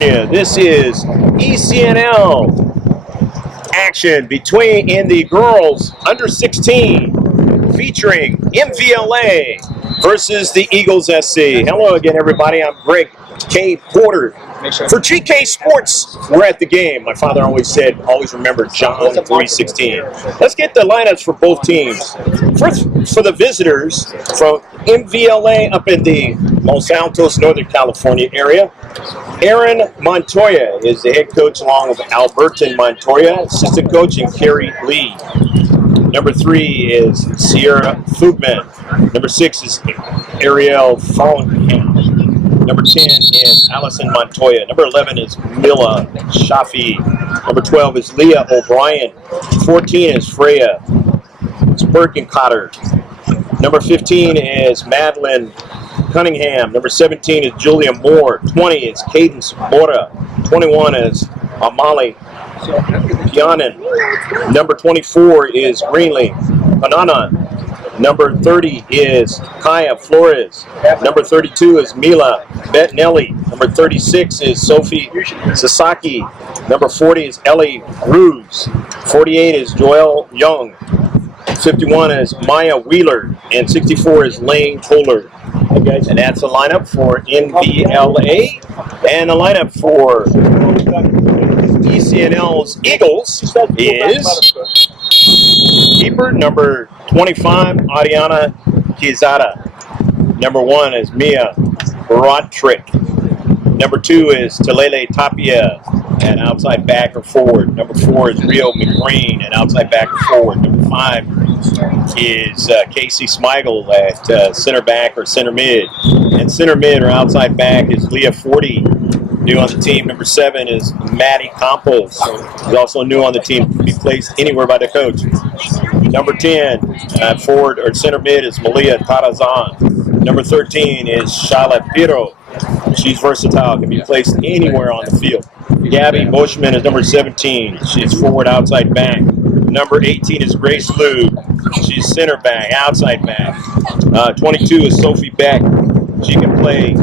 This is Ecnl action in the girls under 16 featuring Mvla versus the Eagles SC. Hello again, everybody. I'm Greg K. Porter for GK Sports. We're at the game. My father always remember John 3:16. Let's get the lineups for both teams. First, for the visitors from Mvla up in the Los Altos, Northern California area, Aaron Montoya is the head coach along with Alberton Montoya, assistant coach, and Carrie Lee. Number 3 is Sierra Fugman. Number 6 is Ariel Fallingham. Number 10 is Allison Montoya. Number 11 is Mila Shafi. Number 12 is Leah O'Brien. 14 is Freya Spurkencotter. Number 15 is Madeline Cunningham. Number 17 is Julia Moore. 20 is Cadence Mora. 21 is Amali Pianin. Number 24 is Greenlee Panana. Number 30 is Kaya Flores. Number 32 is Mila Bettinelli. Number 36 is Sophie Sasaki. Number 40 is Ellie Ruse. 48 is Joelle Young. 51 is Maya Wheeler. And 64 is Lane Kohler. And that's the lineup for Mvla. And the lineup for Ecnl's Eagles is keeper number 25, Ariana Quezada. Number 1 is Mia Rodtrick. Number 2 is Talele Tapia, an outside back or forward. Number 4 is Rio McGreen, an outside back or forward. Number 5 is Casey Smigel at center back or center mid. And center mid or outside back is Leah Forty. New on the team. Number 7 is Maddie Campos. He's also new on the team. Can be placed anywhere by the coach. Number 10, forward or center mid is Malia Tarazan. Number 13 is Shala Piro. She's versatile. Can be placed anywhere on the field. Gabby Bushman is number 17. She's forward, outside back. Number 18 is Grace Lou. She's center back, outside back. 22 is Sophie Beck. She can play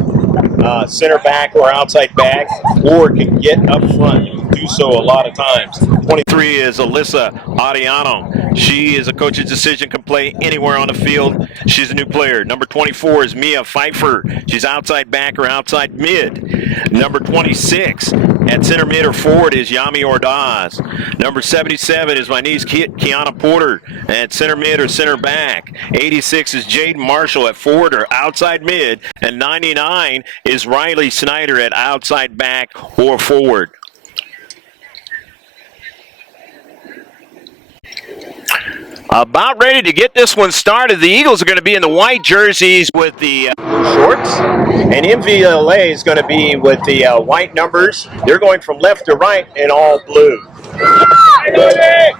center back or outside back, or can get up front and do so a lot of times. 23 is Alyssa Ariano. She is a coach's decision, can play anywhere on the field. She's a new player. Number 24 is Mia Pfeiffer. She's outside back or outside mid. Number 26 at center mid or forward is Yami Ordaz. Number 77 is my niece Kiana Porter at center mid or center back. 86 is Jade Marshall at forward or outside mid. And 99 is Riley Snyder at outside back or forward. About ready to get this one started. The Eagles are going to be in the white jerseys with the shorts, and Mvla is going to be with the white numbers. They're going from left to right in all blue.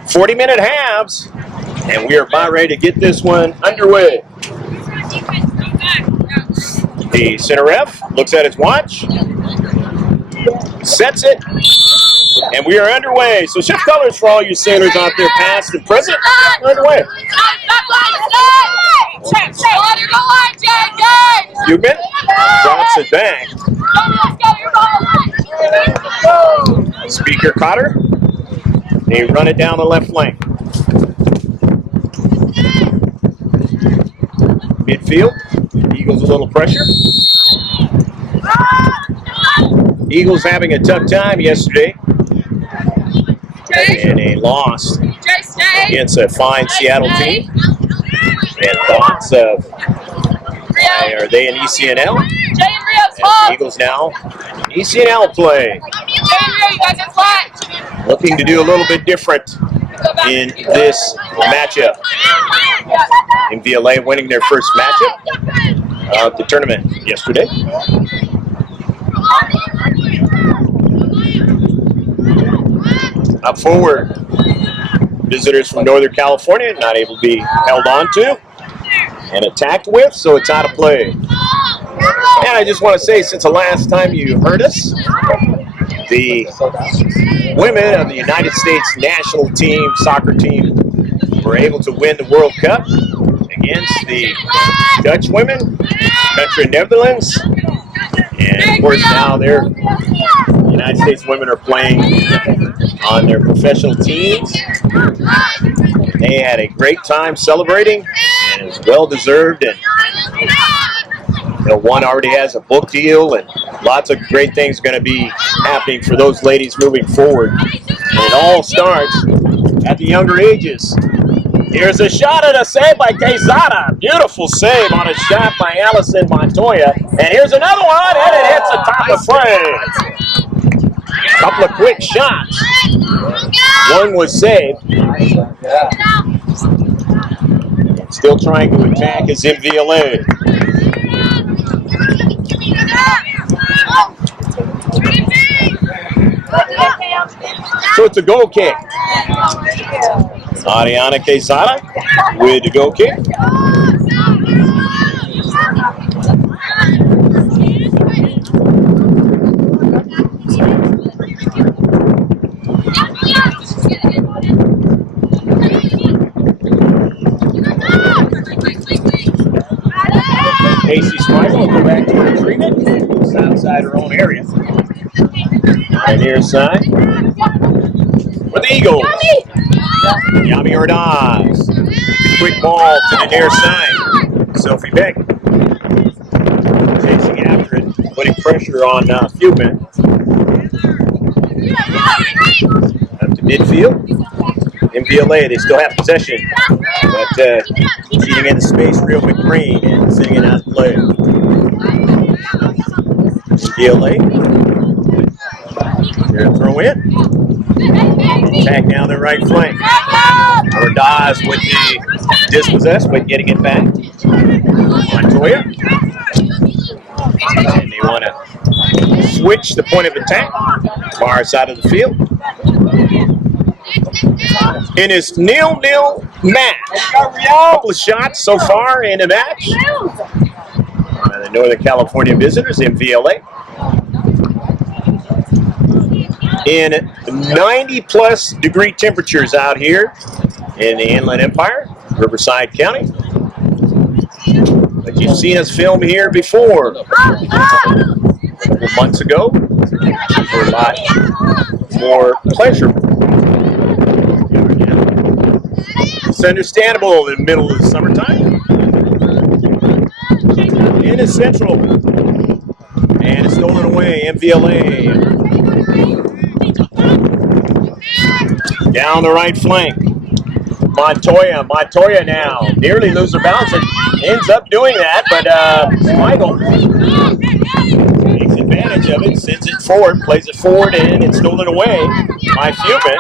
40-minute halves, and we are about ready to get this one underway. The center ref looks at his watch, sets it, and we are underway. So shift colors for all you sailors out there, past and present. We're underway. Human drops it back. Speaker Cotter. They run it down the left flank. Midfield. Eagles a little pressure. Eagles having a tough time yesterday in a loss against a fine Seattle team. And thoughts of, are they in Ecnl? And the Eagles now in Ecnl play. Looking to do a little bit different in this matchup. Mvla winning their first matchup of the tournament yesterday. Up forward, visitors from Northern California not able to be held on to and attacked with, so it's out of play. And I just want to say, since the last time you heard us, the women of the United States national team, soccer team, were able to win the World Cup against the Dutch women, country Netherlands. And of course now they're United States women are playing on their professional teams. They had a great time celebrating, and it was well-deserved. And one already has a book deal, and lots of great things are going to be happening for those ladies moving forward. And it all starts at the younger ages. Here's a shot and a save by Quezada. Beautiful save on a shot by Allison Montoya. And here's another one, and it hits the top of frame. Couple of quick shots. One was saved. Still trying to attack is Mvla. So it's a goal kick. Ariana Quezada with the goal kick. Casey Smythe will go back to her treatment. It's outside her own area. On the near side. For the Eagles. Yami Ordaz. Quick ball to the near side. Sophie Beck. Chasing after it. Putting pressure on Fugman. Up to midfield. Mvla, they still have possession. But cheating in the space, Real McCrane and sending it out to play. Mvla. Here to throw in. Attack down the right flank. Ordaz with the dispossessed, but getting it back. Montoya. And they want to switch the point of attack. Far side of the field. In his 0-0 match. A couple of shots so far in the match. The Northern California visitors, Mvla. In 90-plus degree temperatures out here in the Inland Empire, Riverside County. But you've seen us film here before, a couple months ago, for a lot more pleasurable. It's understandable in the middle of the summertime. In the central. And it's stolen away, Mvla. Down the right flank. Montoya now. Nearly lose her balance and ends up doing that, but Michael takes advantage of it, sends it forward, plays it forward, and it's stolen away by Fugman.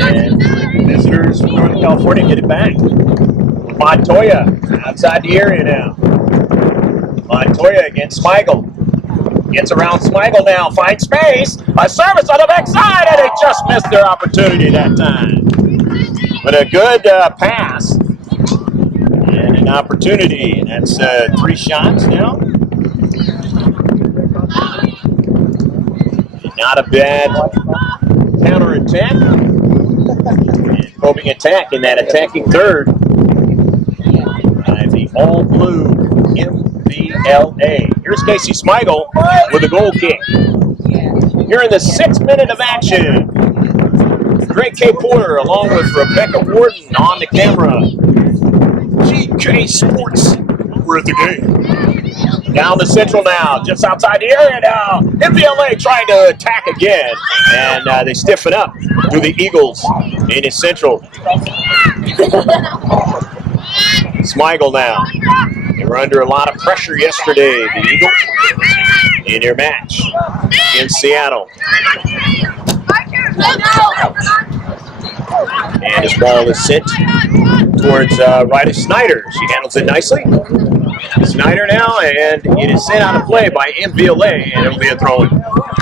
And visitors from Northern California get it back. Montoya outside the area now. Montoya against Smigel. Gets around Smigel now, finds space. A service on the backside, and they just missed their opportunity that time. But a good pass and an opportunity. And that's 3 shots now. Not a bad counterattack. And probing attack in that attacking third. The all-blue Mvla. Here's Casey Smigel with a goal kick. Here in the 6th minute of action. Greg K. Porter along with Rebecca Warden on the camera. GK Sports. We're at the game. Down the central now, just outside the area now. Mvla trying to attack again. And they stiffen up to the Eagles in his central. Smigel now. They were under a lot of pressure yesterday, the Eagles, in their match in Seattle. And his ball is sent towards Ryder Snyder. She handles it nicely. Snyder now, and it is sent out of play by Mvla, and it'll be a throw-in.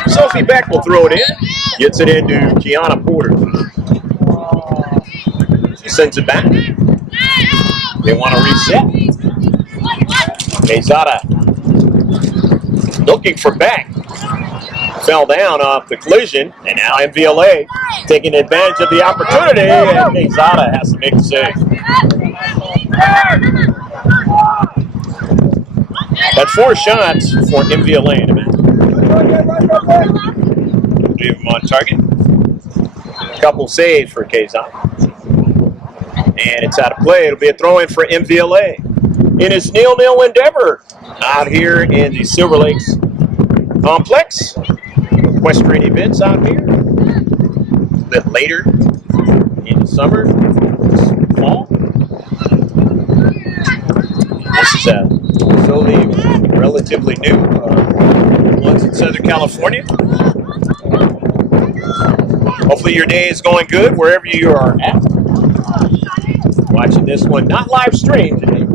Sophie Beck will throw it in. Gets it into Kiana Porter. She sends it back. They want to reset. Quezada looking for Beck. Fell down off the collision, and now Mvla taking advantage of the opportunity, and Quezada has to make the save. That's 4 shots for Mvla in a minute. Leave him on target. Couple saves for Kazan. And it's out of play. It'll be a throw-in for MVLA. In his 0-0 endeavor out here in the Silverlakes complex. Equestrian events out here. A bit later in the summer, fall. This is relatively new ones in Southern California. Hopefully your day is going good wherever you are at. Watching this one, not live streamed today.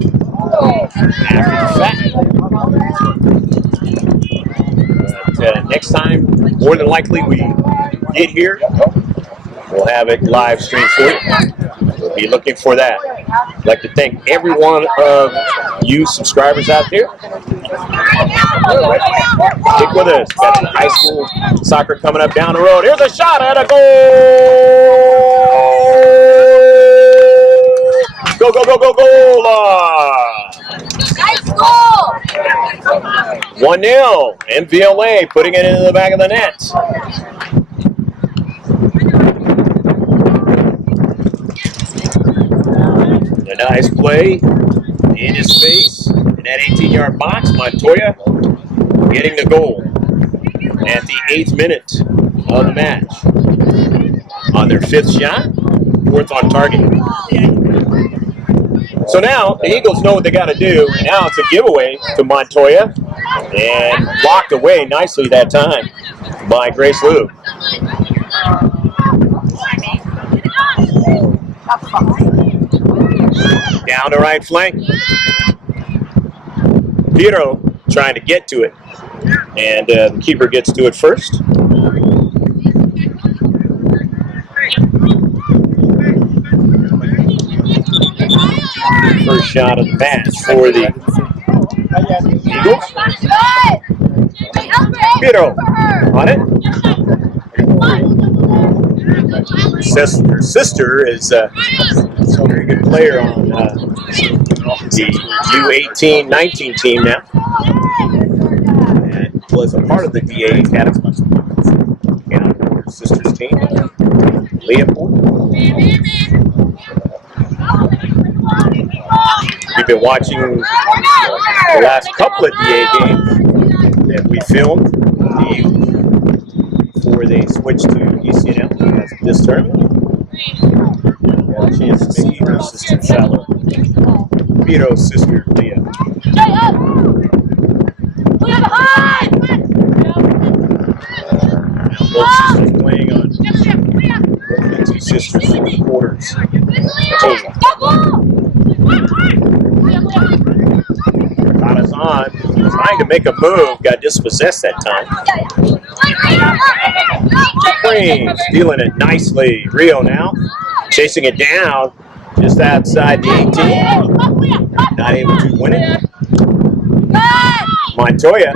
After the fact. But next time, more than likely we get here, we'll have it live streamed for you. We'll be looking for that. I'd like to thank every one of you subscribers out there. Stick with us. Got some high school soccer coming up down the road. Here's a shot at a goal. Go, go, go, go, goal. Nice goal. 1-0. MVLA putting it into the back of the net. A nice play in his face in that 18-yard box. Montoya getting the goal at the 8th minute of the match. On their 5th shot, 4th on target. So now the Eagles know what they got to do. Now it's a giveaway to Montoya, and blocked away nicely that time by Grace Lou. Down the right flank. Piero trying to get to it, and the keeper gets to it first. First shot of the match for the Eagles. Piero on it. Her sister is a very good player on the U18-19 team now. And was a part of the DA Academy. And her sister's team, Leopold. We've been watching the last couple of DA games that we filmed before they switched to Ecnl this tournament. Got a chance to see her sister Shallow, Vito's sister Leah. Both sisters playing on the two sisters in the quarters. On, trying to make a move, got dispossessed that time. Queen stealing it nicely. Rio now chasing it down just outside the 18. Not able to win it. Montoya,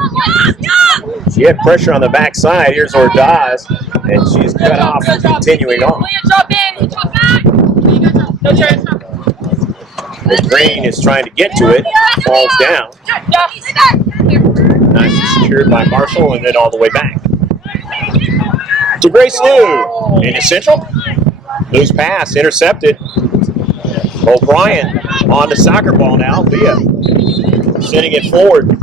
she had pressure on the backside. Here's Ordaz, and she's cut off from continuing on. Green is trying to get to it, falls down. Nicely secured by Marshall, and then all the way back. To Grace Lou in the central. Loose pass, intercepted. O'Brien on the soccer ball now. Leah sending it forward.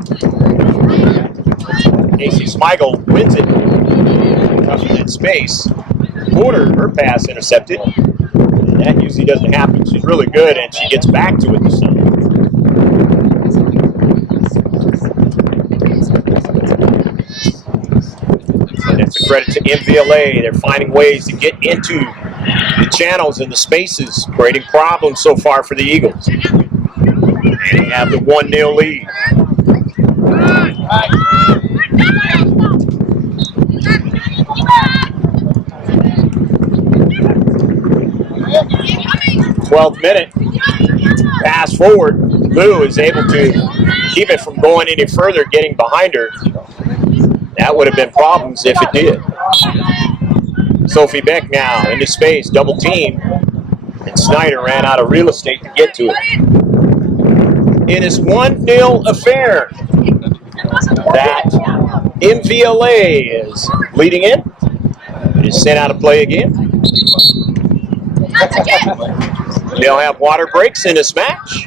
Casey Smigel wins it. Covering in space. Porter, her pass intercepted. That usually doesn't happen. She's really good, and she gets back to it this time. And it's a credit to MVLA. They're finding ways to get into the channels and the spaces, creating problems so far for the Eagles. And they have the 1-0 lead. 12th minute, pass forward. Lou is able to keep it from going any further, getting behind her. That would have been problems if it did. Sophie Beck now into space, double team, and Snyder ran out of real estate to get to it. In this 1-0 affair that MVLA is leading in. is sent out of play again. They'll have water breaks in this match.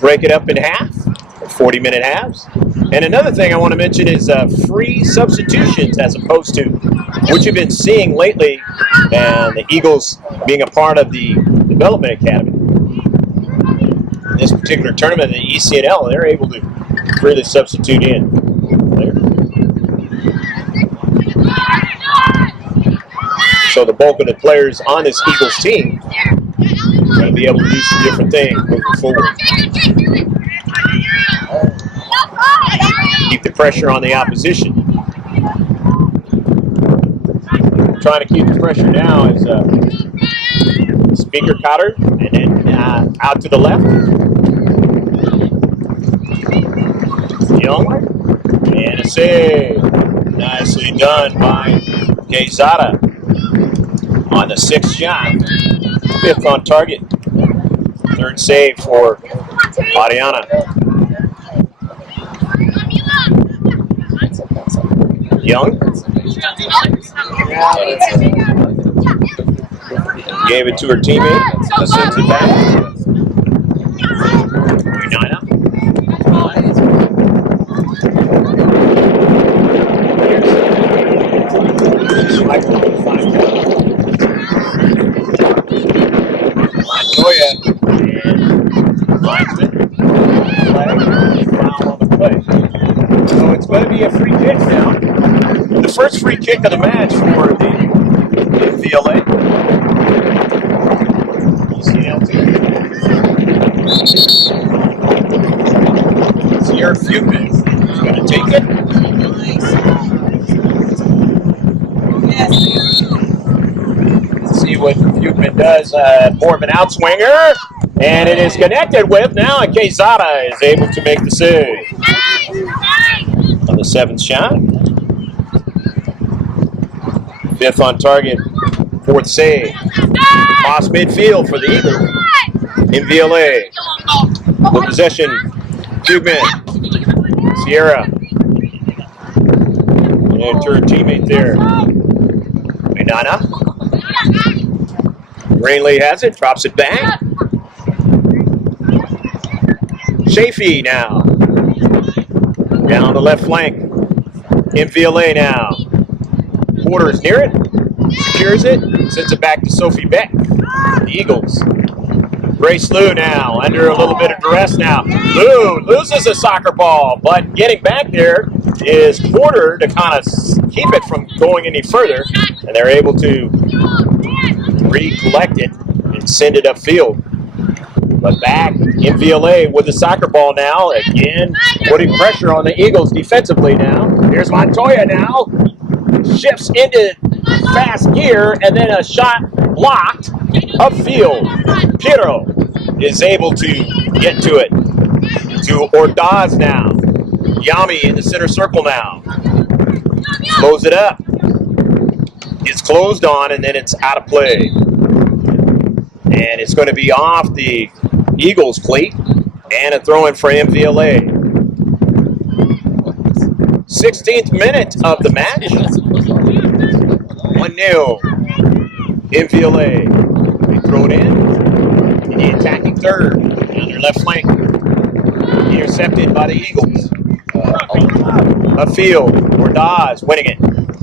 Break it up in half, 40-minute halves. And another thing I want to mention is free substitutions, as opposed to what you've been seeing lately, and the Eagles being a part of the Development Academy. In this particular tournament, the Ecnl, they're able to freely substitute in. There. So the bulk of the players on this Eagles team are going to be able to do some different things moving forward. Keep the pressure on the opposition. Trying to keep the pressure now is Speaker Cotter, and then out to the left. Young, and a save. Nicely done by Quezada on the 6th shot. 5th on target. 3rd save for Mariana. Young. Gave it to her teammate. Sends it back. United. Montoya and linesman. Flag. Foul on the play. So it's going to be a free kick now. The first free kick of the match for the Mvla. Ecnl team. Sierra Fugman is going to take it. Let's see what Fugman does. More of an outswinger. And it is connected with now, and Quezada is able to make the save. On the 7th shot. 5th on target, 4th save. Cross midfield for the Eagles. Mvla. The possession, Fugman. Sierra. And to her teammate there. Minana. Greenlee has it, drops it back. Chafee now. Down the left flank. Mvla now. Porter is near it. Secures it. Sends it back to Sophie Beck. The Eagles. Grace Liu now. Under a little bit of duress now. Liu loses a soccer ball. But getting back there is Porter to kind of keep it from going any further. And they're able to recollect it and send it upfield. But back, Mvla with the soccer ball now. Again, putting pressure on the Eagles defensively now. Here's Montoya now. Shifts into fast gear, and then a shot blocked upfield. Piero is able to get to it. To Ordaz now. Yami in the center circle now. Close it up. It's closed on, and then it's out of play. And it's going to be off the Eagles plate, and a throw-in for Mvla. 16th minute of the match. 1-0. Mvla. They throw it in the attacking third on their left flank. Intercepted by the Eagles. Upfield. Ordaz winning it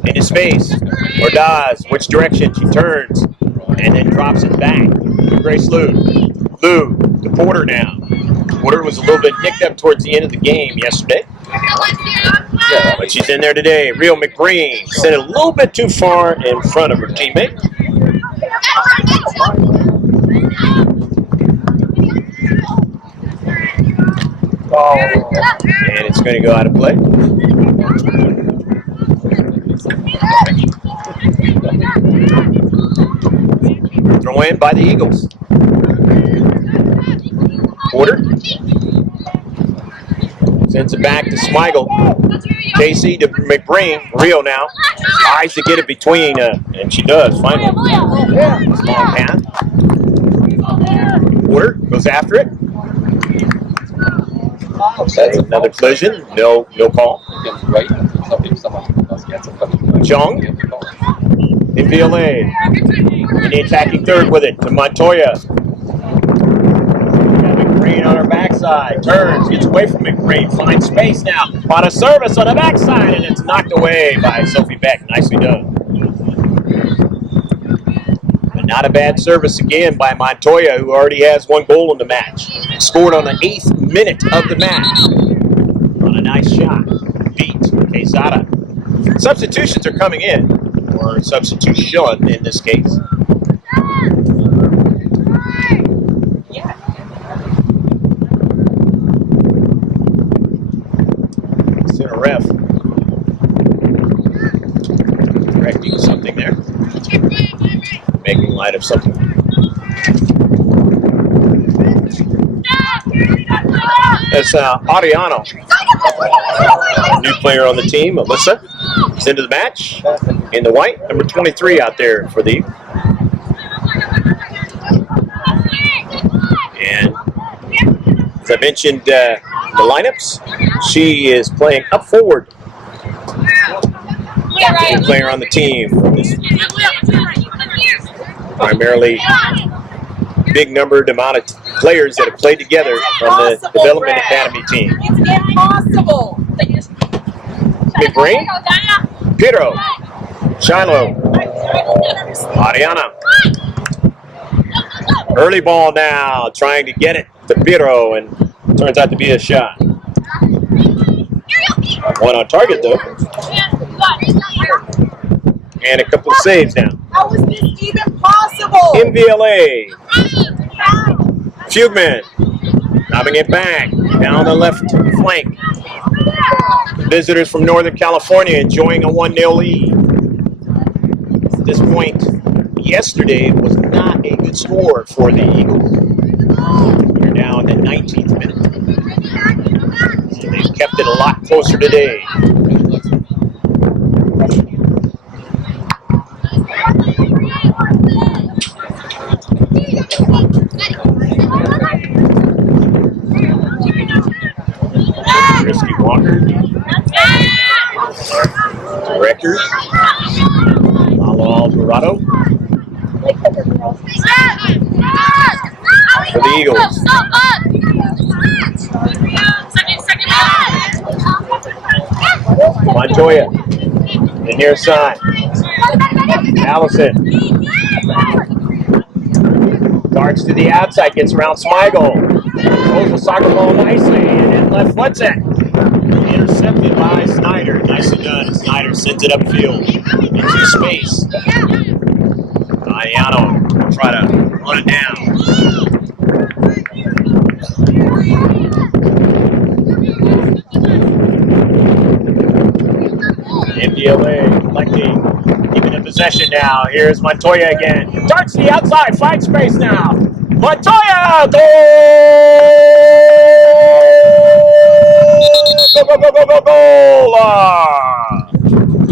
into space. Ordaz, which direction? She turns and then drops it back. Grace Liu. Liu to Porter now. Porter was a little bit nicked up towards the end of the game yesterday. But she's in there today. Real McBreen sent it a little bit too far in front of her teammate. And it's going to go out of play. Throw in by the Eagles. Porter sends it back to Smigel. Casey to McBreen. Rio now tries to get it between, and she does finally. Small pass. Porter goes after it. That's another collision. No call. Jung Mvla in the attacking third with it to Montoya. McGreen on her backside, turns, gets away from McGreen, finds space now on a service on the backside, and it's knocked away by Sophie Beck. Nicely done. But not a bad service again by Montoya, who already has 1 goal in the match. Scored on the 8th minute of the match on a nice shot. Beat Quesada. Substitutions are coming in, or substitution in this case. Center ref correcting something there, making light of something. That's Ariano, new player on the team. Alyssa is into the match in the white, number 23 out there for the Eagles. And as I mentioned, the lineups, she is playing up forward. New player on the team. Primarily big numbered amount of players that have played together from the development academy team. It's impossible. McGreen, Piero, Shiloh, Ariana. Early ball now, trying to get it to Piero, and turns out to be a shot. One on target though. And a couple of saves now. How is this even possible? Mvla. Fugman. Knobbing it back down the left flank. Visitors from Northern California enjoying a 1-0 lead. At this point, yesterday was not a good score for the Eagles. They're now in the 19th minute. So they've kept it a lot closer today. Christy Walker. Record. Lalo Alvarado. For the Eagles. Montoya. The near side. Allison. Darts to the outside, gets around Smigel. Throws the soccer ball nicely, and then left foots it. Intercepted by Snyder. Nicely done. Snyder sends it upfield into space. Ayano will try to run it down. Mvla collecting, keeping in possession now. Here's Montoya again. Darts to the outside, finds space now. Montoya! Goal! Go, go, go, go, go, goal!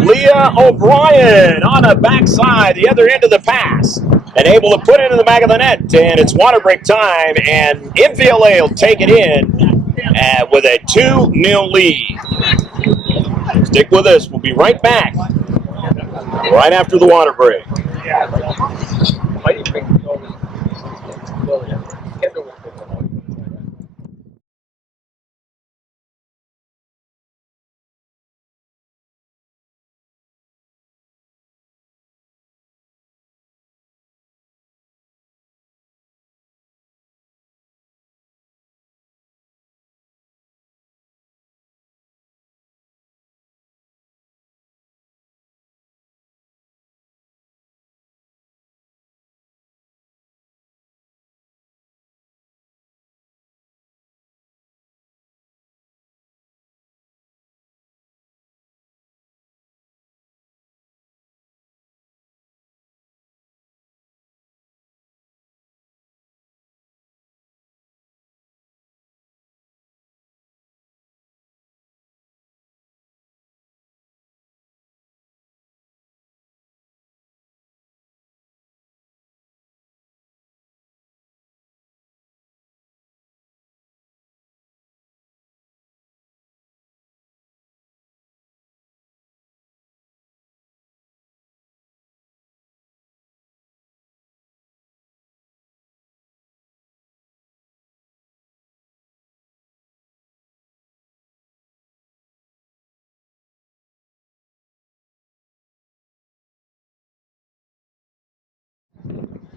Leah O'Brien on the backside, the other end of the pass, and able to put it in the back of the net. And it's water break time, and Mvla will take it in with a 2-0 lead. Stick with us. We'll be right back right after the water break.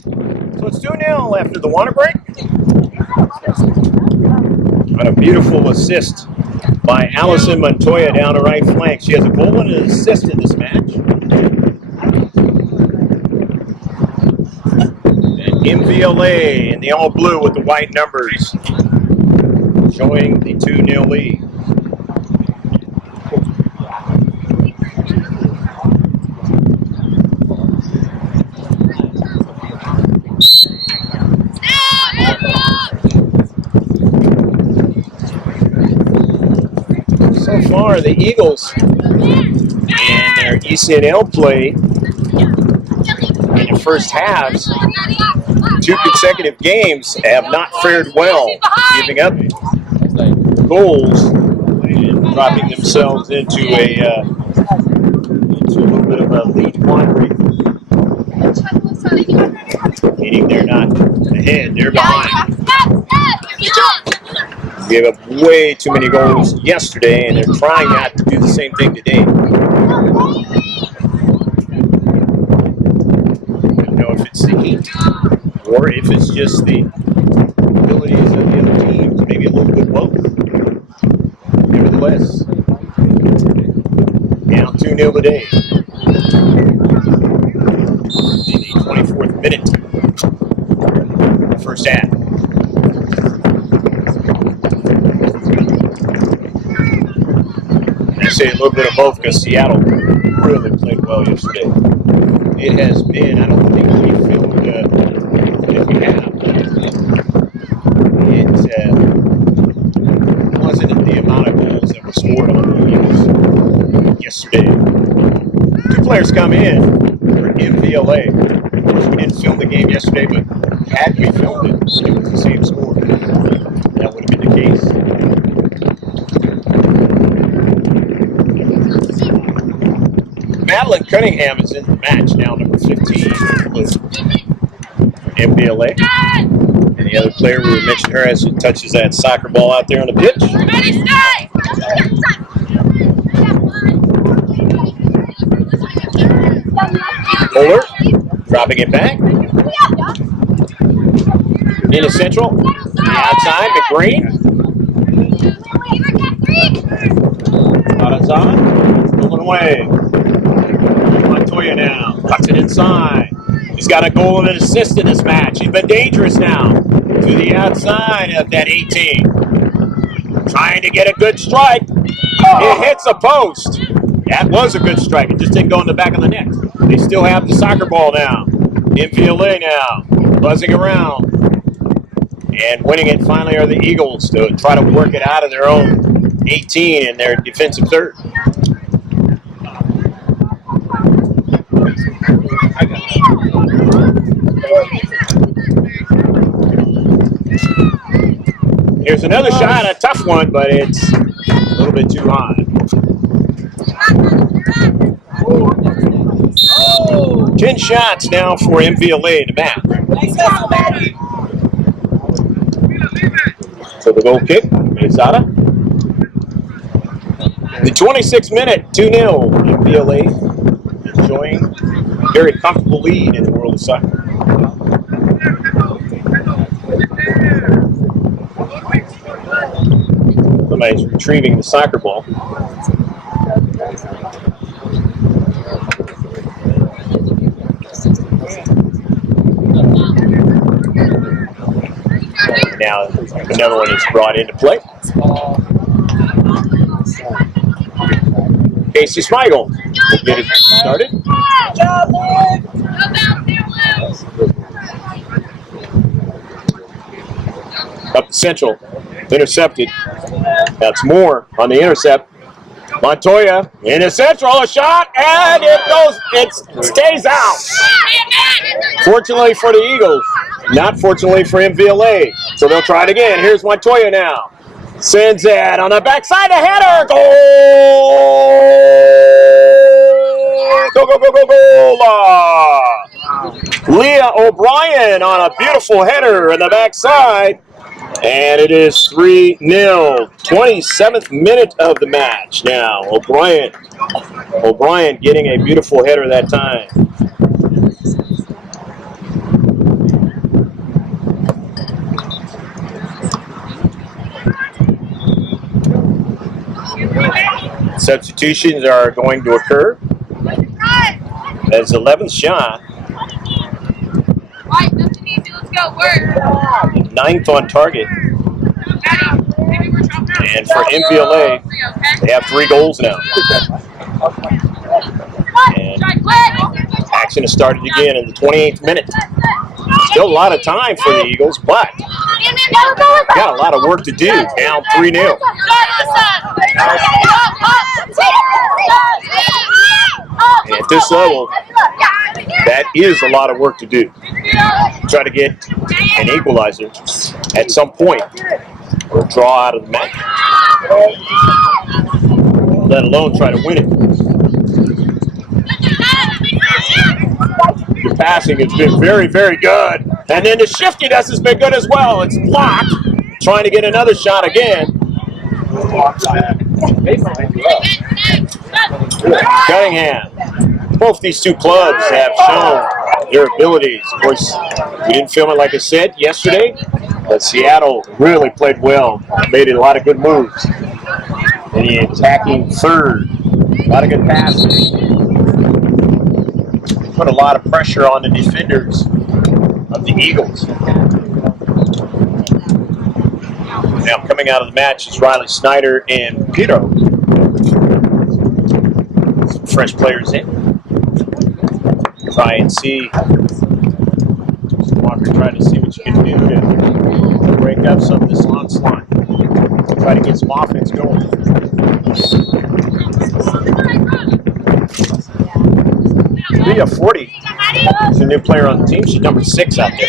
So it's 2-0 after the water break. And a beautiful assist by Allison Montoya down the right flank. She has a goal and an assist in this match. And Mvla in the all blue with the white numbers, showing the 2-0 lead. So far, the Eagles in their Ecnl play in the first halves, 2 consecutive games, have not fared well, giving up goals and dropping themselves into a little bit of a lead quandary. Meaning they're not ahead, they're behind. Gave up way too many goals yesterday, and they're trying not to do the same thing today. I don't know if it's the heat or if it's just the abilities of the other teams, maybe a little bit both. Nevertheless, down 2-0 today. In the 24th minute, first half. I say a little bit of both because Seattle really played well yesterday. It has been, I don't think we filmed, if we have, it wasn't the amount of goals that were scored on the Eagles yesterday. 2 players come in for Mvla. Of course, we didn't film the game yesterday, but had we filmed it, it was the same score. That would have been the case. Madeline Cunningham is in the match now, number 15 with Mvla. And the other player, we mentioned her as she touches that soccer ball out there on the pitch. Bowler, dropping it back. Into central. Outside, McGreen. Arazan, pulling away. Montoya now, tucks it inside. He's got a goal and an assist in this match. He's been dangerous now to the outside of that 18. Trying to get a good strike. It hits a post. That was a good strike. It just didn't go in the back of the net. They still have the soccer ball now. Mvla now, buzzing around. And winning it finally are the Eagles to try to work it out of their own 18 in their defensive third. Here's another shot, a tough one, but it's a little bit too high. 10 shots now for Mvla in the map. So the goal kick, Minnesota. The 26th minute, 2-0. Mvla enjoying a very comfortable lead in the world of soccer. Somebody's retrieving the soccer ball. Now another one is brought into play. Casey Smigel will get it started. Up the central, intercepted. That's Moore on the intercept. Montoya in the central, a shot, and it goes, it stays out. Fortunately for the Eagles, not fortunately for Mvla. So they'll try it again. Here's Montoya now. Sends it on the backside, a header, goal! Go, go, go, go, goal! Leah O'Brien on a beautiful header in the backside. And it is 3-0. 27th minute of the match now. O'Brien getting a beautiful header that time. Substitutions are going to occur. That's 11th shot. Right, nothing easy. Let's go. Work. 9th on target. And for Mvla, they have 3 goals now. And action has started again in the 28th minute. Still a lot of time for the Eagles, but got a lot of work to do. Down 3-0. And at this level, that is a lot of work to do. Try to get an equalizer at some point or draw out of the match, let alone try to win it. The passing has been very, very good. And then the shiftiness has been good as well. It's blocked. Trying to get another shot again. Cunningham. Both these two clubs have shown their abilities. Of course, we didn't film it like I said yesterday, but Seattle really played well. Made a lot of good moves. And the attacking third. A lot of good passes. Put a lot of pressure on the defenders of the Eagles. Now coming out of the match is Riley Snyder and Pito. Some fresh players in. Try and see. Walker trying to see what you can do to break up some of this onslaught. Try to get some offense going. Leah 40 is a new player on the team. She's number 6 out there.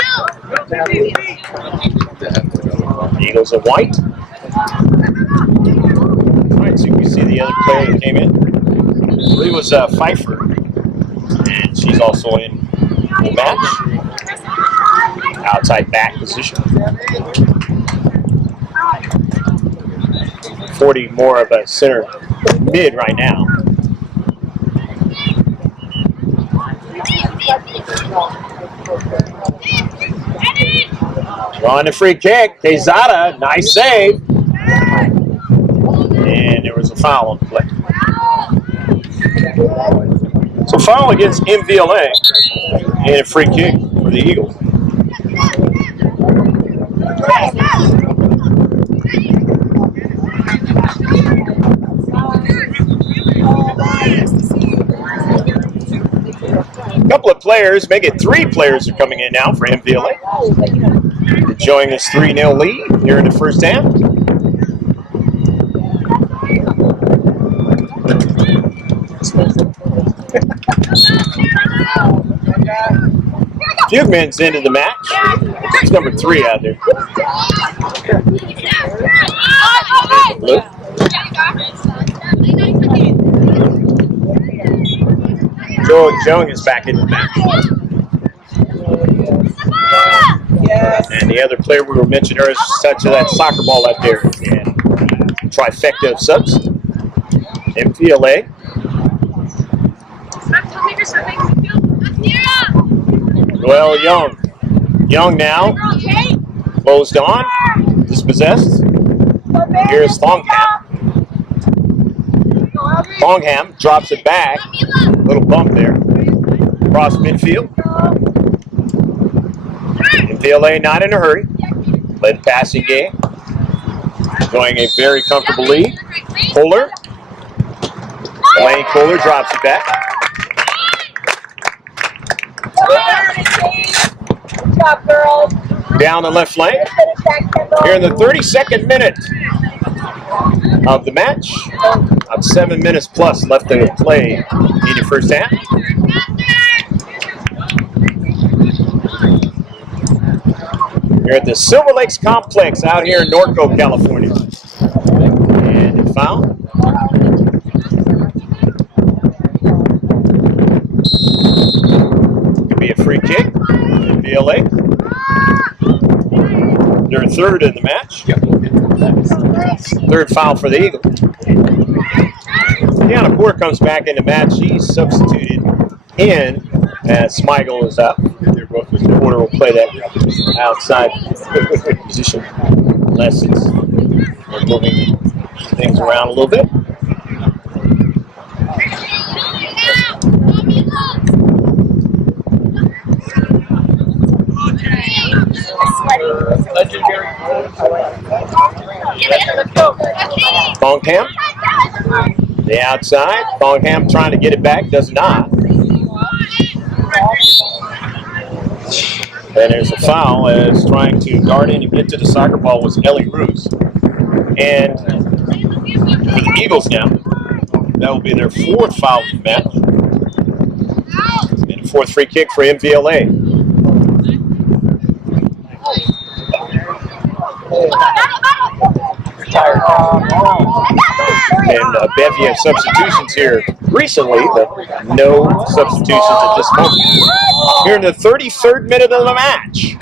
The Eagles in white. All right, see if we see the other player that came in. I believe it was Pfeiffer, and she's also in the match. Outside back position. 40 more of a center mid right now. Drawing the free kick, Quezada, nice save. And there was a foul on the play. So foul against Mvla and a free kick for the Eagles. A couple of players, make it 3 players are coming in now for Mvla. Enjoying this 3-0 lead here in the first half. Fugman's into the match. He's number 3 out there. Blue. Joe Jung is back in the match. And the other player we were mentioning earlier is touch of that soccer ball out there. And trifecta of subs. Mvla. Well, Young now. Closed on. Dispossessed. Here's Thongham. Thongham drops it back. Little bump there. Across midfield. Mvla not in a hurry. Play the passing game. Enjoying a very comfortable lead. Kohler. Elaine Kohler drops it back. Good job, girls. Down the left flank. Here in the 32nd minute of the match. About 7 minutes plus left to play in the first half. We're at the Silverlakes complex out here in Norco, California. And a foul. Could be a free kick. Mvla. They're 3rd in the match. 3rd foul for the Eagles. Deanna Porter comes back in the match. She's substituted in as Smigel is out. Porter will play that outside position unless we're moving things around a little bit. Bongham, the outside. Bongham trying to get it back, does not. And there's a foul as trying to guard in and get to the soccer ball was Ellie Roos. And for the Eagles now, that will be their 4th foul of the match. And a 4th free kick for Mvla. And a bevy of substitutions here recently, but no substitutions at this moment. Here in the 33rd minute of the match,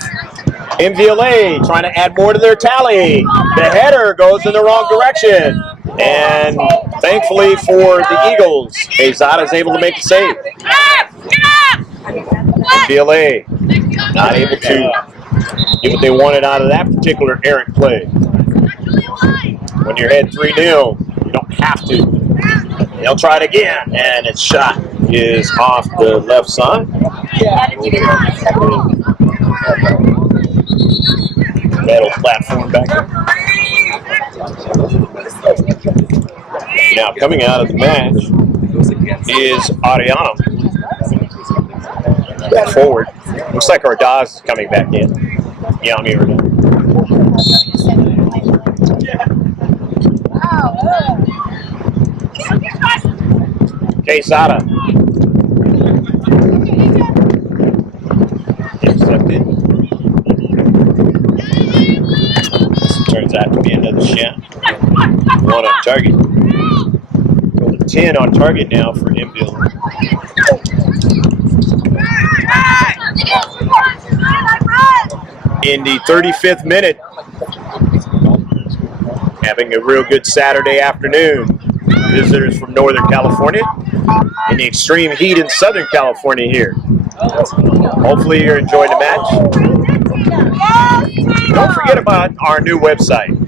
Mvla trying to add more to their tally. The header goes in the wrong direction. And thankfully for the Eagles, Quezada is able to make the save. Mvla not able to get what they wanted out of that particular errant play. When you're ahead 3-0, you don't have to. They'll try it again, and its shot is off the left side. Metal platform back there. Now coming out of the match is Ariano. Forward. Looks like Ordaz is coming back in. Yami Ordaz. Quezada. Intercepted. This turns out to be another shot. 1 on target. Well, 10 on target now for Mvla. In the 35th minute, having a real good Saturday afternoon. Visitors from Northern California in the extreme heat in Southern California here. Hopefully you're enjoying the match. Don't forget about our new website.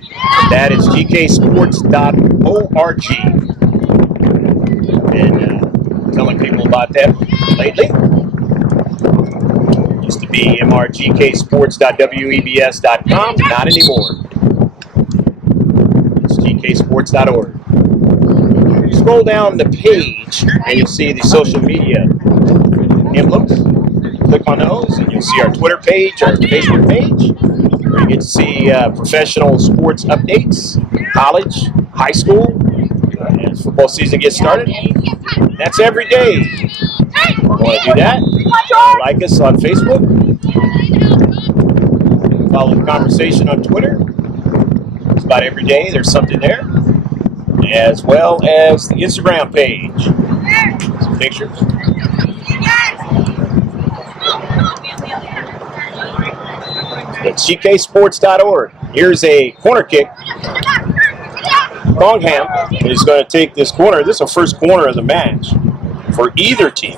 That is gksports.org. Been telling people about that lately. Used to be mrgksports.webs.com, not anymore. It's gksports.org. Scroll down the page and you'll see the social media emblems. Click on those and you'll see our Twitter page, our Facebook page, where you get to see professional sports updates, college, high school, as football season gets started. That's every day. If you want to do that, like us on Facebook, follow the conversation on Twitter. It's about every day, there's something there. As well as the Instagram page. Some pictures. It's gksports.org. Here's a corner kick. Bongham is going to take this corner. This is the first corner of the match for either team.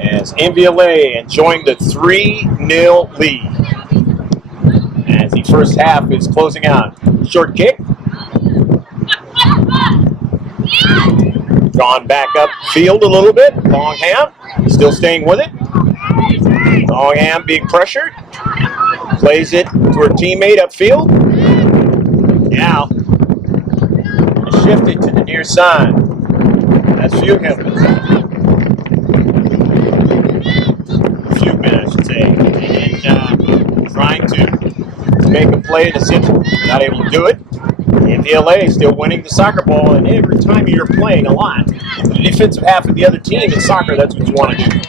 As Mvla enjoying the 3-0 lead. As the first half is closing out. Short kick. Gone back up field a little bit. Bongham still staying with it. Bongham being pressured. Plays it to her teammate upfield. Now, shifted to the near side. That's Fugman, I should say. And trying to make a play in the center. Not able to do it. Mvla still winning the soccer ball, and every time you're playing a lot, the defensive half of the other team in soccer, that's what you want to do.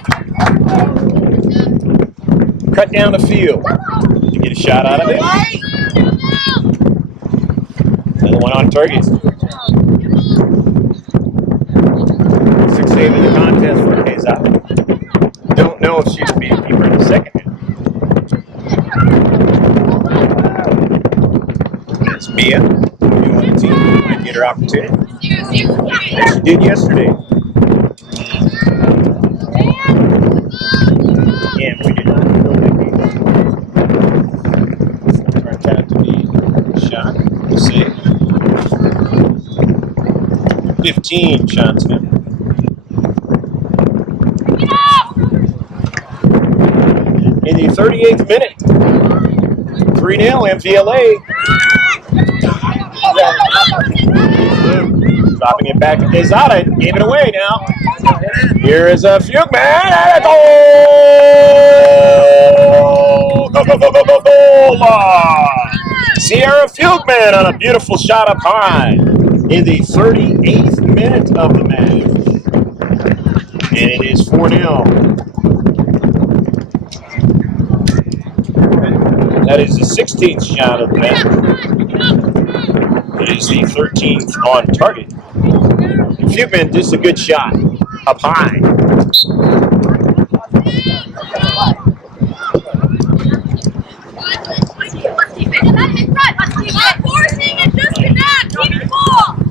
Cut down the field to get a shot out of it. Another one on target. 6 save in the contest for Quezada. Don't know if she's be a keeper in the second half. That's Mia. Team might get her opportunity. As she did yesterday. Again, we did not know that turned out to be a shot. We'll see. 15 shots now. 38th minute. 3-0 MVLA. Dropping it back to Quezada. Gave it away now. Here is a Fugman. And a goal! Go, go, go, go, go, goal! Sierra Fugman on a beautiful shot up high in the 38th minute of the match. And it is 4-0. That is the 16th shot of the match. It is the 13th on target. Fugman, just a good shot up high.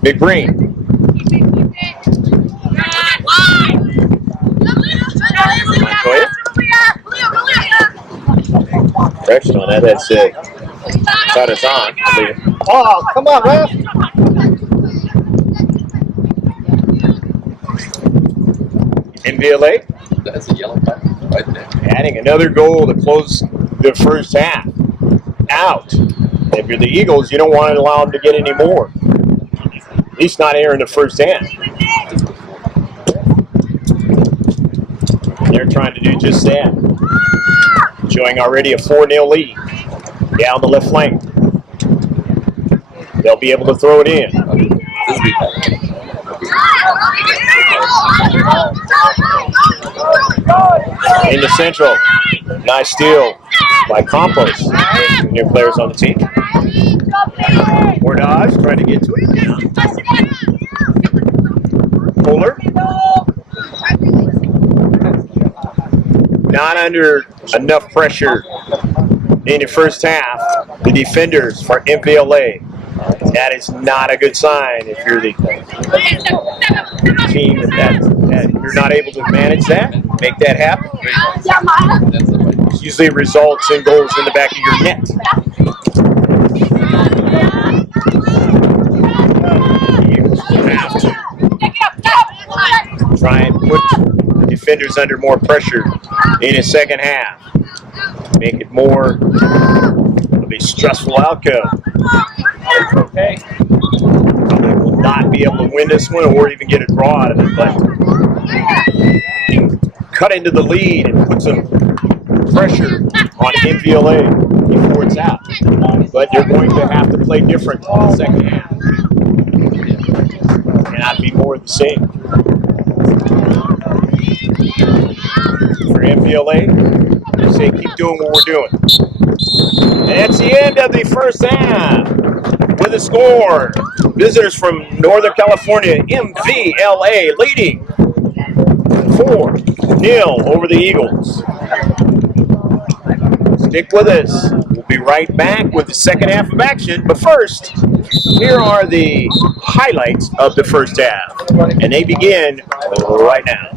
Big Green. Go ahead. Correction on that. That's it. Shot is on. Oh, come on, ref. MVLA. That's a yellow card right there. Adding another goal to close the first half. Out. If you're the Eagles, you don't want to allow them to get any more. At least not here in the first half. They're trying to do just that. Showing already a 4-0 lead. Down the left flank. They'll be able to throw it in. Into central. Nice steal by Campos. New players on the team. Ordaz trying to get to it. Kohler. Not under enough pressure in the first half. The defenders for MVLA. That is not a good sign if you're the team that you're not able to manage that, make that happen. It usually results in goals in the back of your net. The Eagles will have to try and put the defenders under more pressure in the second half. Make it more of a stressful outcome. Okay. Probably will not be able to win this one or even get a draw out of it, but cut into the lead and put some pressure on MVLA before it's out. But you're going to have to play different in the second half. Cannot be more of the same. For MVLA, they say keep doing what we're doing. And that's the end of the first half. With a score, visitors from Northern California, MVLA, leading 4-0 over the Eagles. Stick with us. We'll be right back with the second half of action. But first, here are the highlights of the first half. And they begin right now.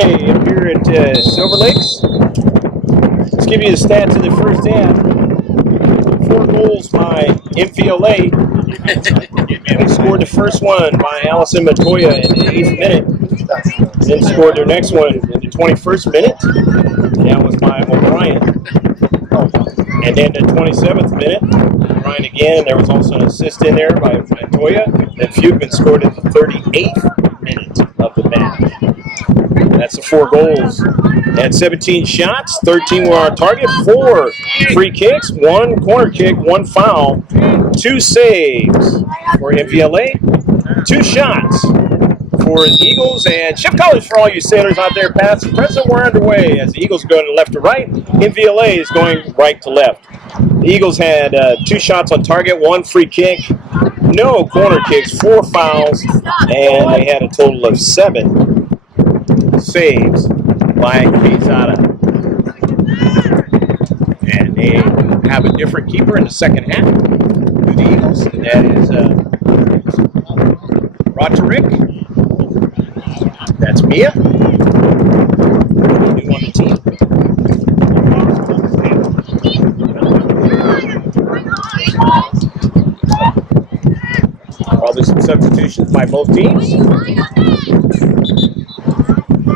Hey, up here at Silverlakes. Let's give you the stats of the first half. 4 goals by Mvla. They scored the first one by Allison Montoya in the 8th minute. Then scored their next one in the 21st minute. And that was by O'Brien. And then the 27th minute, O'Brien again. There was also an assist in there by Montoya. Then Fugman scored in the 38th minute of the match. That's the 4 goals. They had 17 shots, 13 were on target, 4 free kicks, 1 corner kick, 1 foul, 2 saves for Mvla, 2 shots for the Eagles, and ship colors for all you sailors out there. Past and present, we're underway as the Eagles go to left to right. Mvla is going right to left. The Eagles had 2 shots on target, 1 free kick, no corner kicks, 4 fouls, and they had a total of 7 saves by Quezada. And they have a different keeper in the second half for the Eagles, and that is Roderick. That's Mia, new on the team. Probably some substitutions by both teams.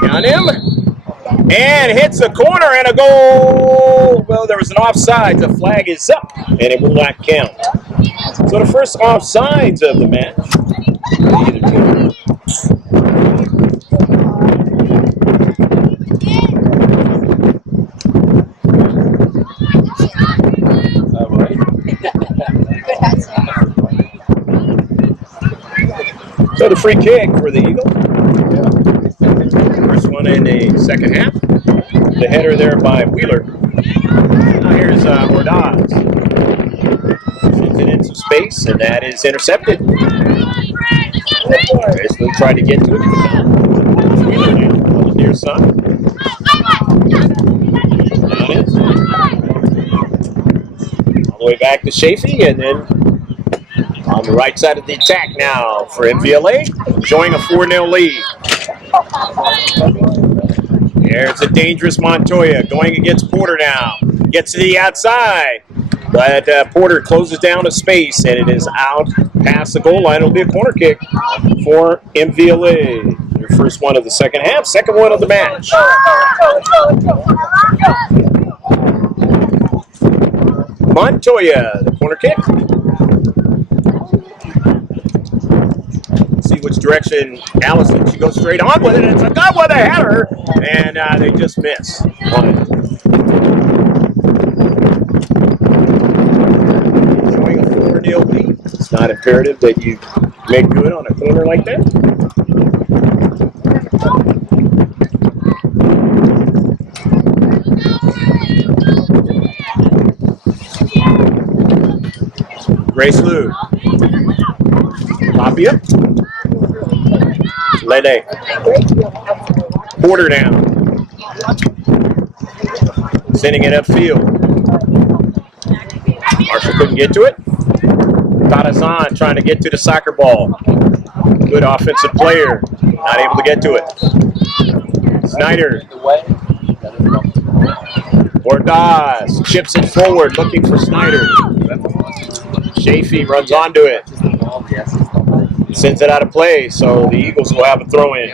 Got him. And hits a corner and a goal. Well, there was an offside. The flag is up, and it will not count. So the first offsides of the match for either team. All right. So the free kick for the Eagles. First one in the second half. The header there by Wheeler. Now here's Ordaz. Shoots it into space, and that is intercepted. Basically tried to get to it. Wheeler now on the near side. That is. All the way back to Chafee, and then on the right side of the attack now for Mvla, enjoying a 4-0 lead. There's a dangerous Montoya going against Porter now. Gets to the outside, but Porter closes down a space, and it is out past the goal line. It'll be a corner kick for Mvla. Their first one of the second half, second one of the match. Montoya, the corner kick. See which direction Allison. She goes straight on with it. It's a good with a header, and they just miss on it. Showing a 4-0 lead. It's not imperative that you make good on a corner like that. Grace Lou. Tapia. Lele. Porter down. Sending it upfield. Marshall couldn't get to it. Tarazan trying to get to the soccer ball. Good offensive player. Not able to get to it. Snyder. Ordaz chips it forward looking for Snyder. Chafee runs onto it. Sends it out of play, so the Eagles will have a throw-in.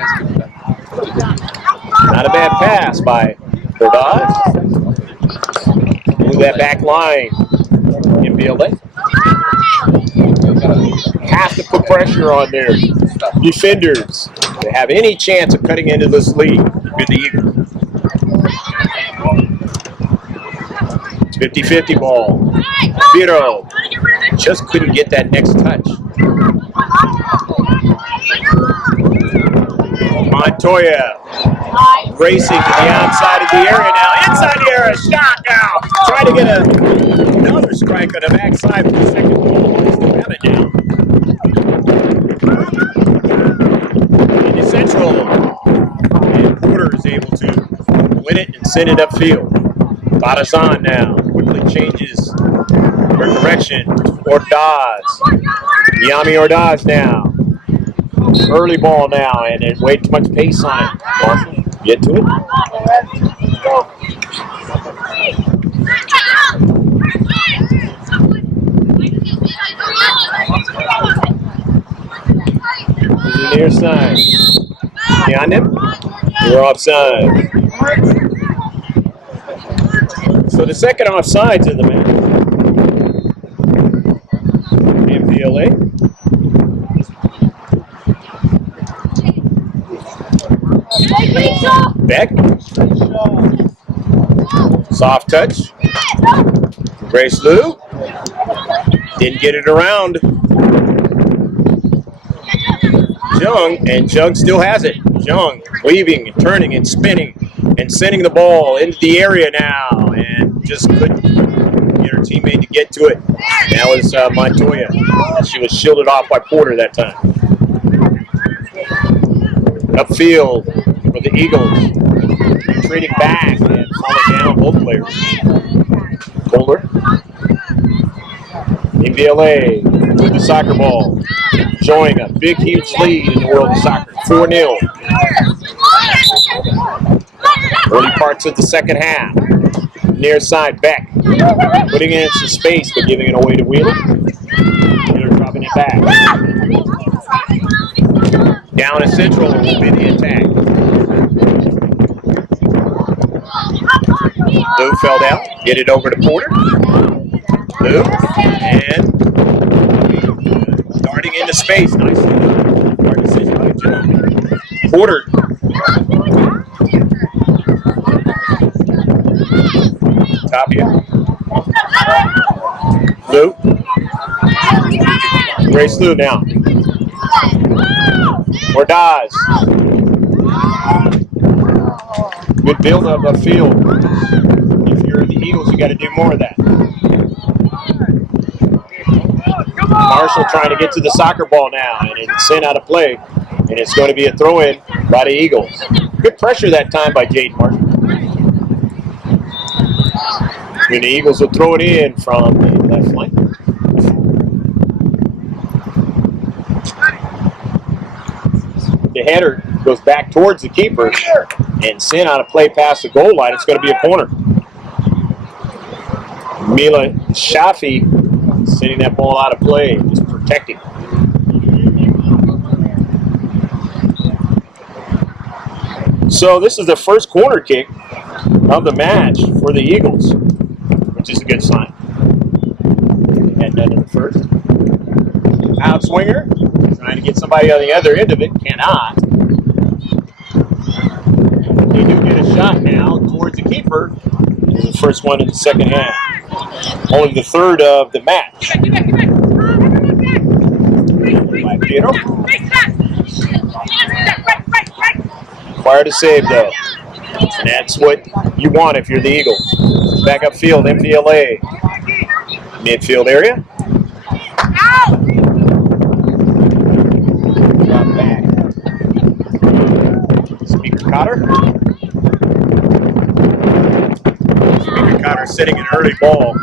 Not a bad pass by Ordaz. Move that back line. Mvla. Have to put pressure on their defenders to have any chance of cutting into this lead with the Eagles. 50-50 ball. Vito just couldn't get that next touch. Montoya racing to the outside of the area now. Inside the area, shot now. Trying to get another strike on the backside for the second goal. Still have it now. Into central. And Porter is able to win it and send it upfield. Tarazan now quickly changes her direction. Ordaz. Yami Ordaz now. Early ball now, and there's way too much pace on it. get to it. To the near side. Behind him. We're offside. So the second offsides in the match. Mvla. Beck. Soft touch. Grace Lou. Didn't get it around Jung, and Jung still has it. Jung weaving and turning and spinning and sending the ball into the area now, and just couldn't get her teammate to get to it. That was Montoya. She was shielded off by Porter that time. Upfield for the Eagles. Retreating back and falling down both players. Kohler. Mvla with the soccer ball. Showing a big, huge lead in the world of soccer. 4-0. Early parts of the second half. Near side, Beck. Putting it in some space, but giving it away to Wheeler. Wheeler dropping it back. Down at Central will be the attack. Lou fell down. Get it over to Porter. Lou. And darting into space. Nicely done. Hard decision by Joe. Porter. Tapia. Lou. Grace Lou now. Ordaz. Good build up the field. If you're the Eagles, you got to do more of that. Marshall trying to get to the soccer ball now, and it's sent out of play, and it's going to be a throw-in by the Eagles. Good pressure that time by Jade Marshall. And the Eagles will throw it in from the left flank. The header goes back towards the keeper and sent out of play past the goal line. It's going to be a corner. Mila Shafi sending that ball out of play, just protecting. So this is the first corner kick of the match for the Eagles, which is a good sign. Had done in the first. Outswinger, trying to get somebody on the other end of it, cannot. They do get a shot now towards the keeper. This is the first one in the second half. Only the third of the match. By Piero. Required to save though. And that's what you want if you're the Eagles. Back upfield, Mvla. Midfield area. Drop back. Speaker Cotter. Speaker Cotter setting an early ball.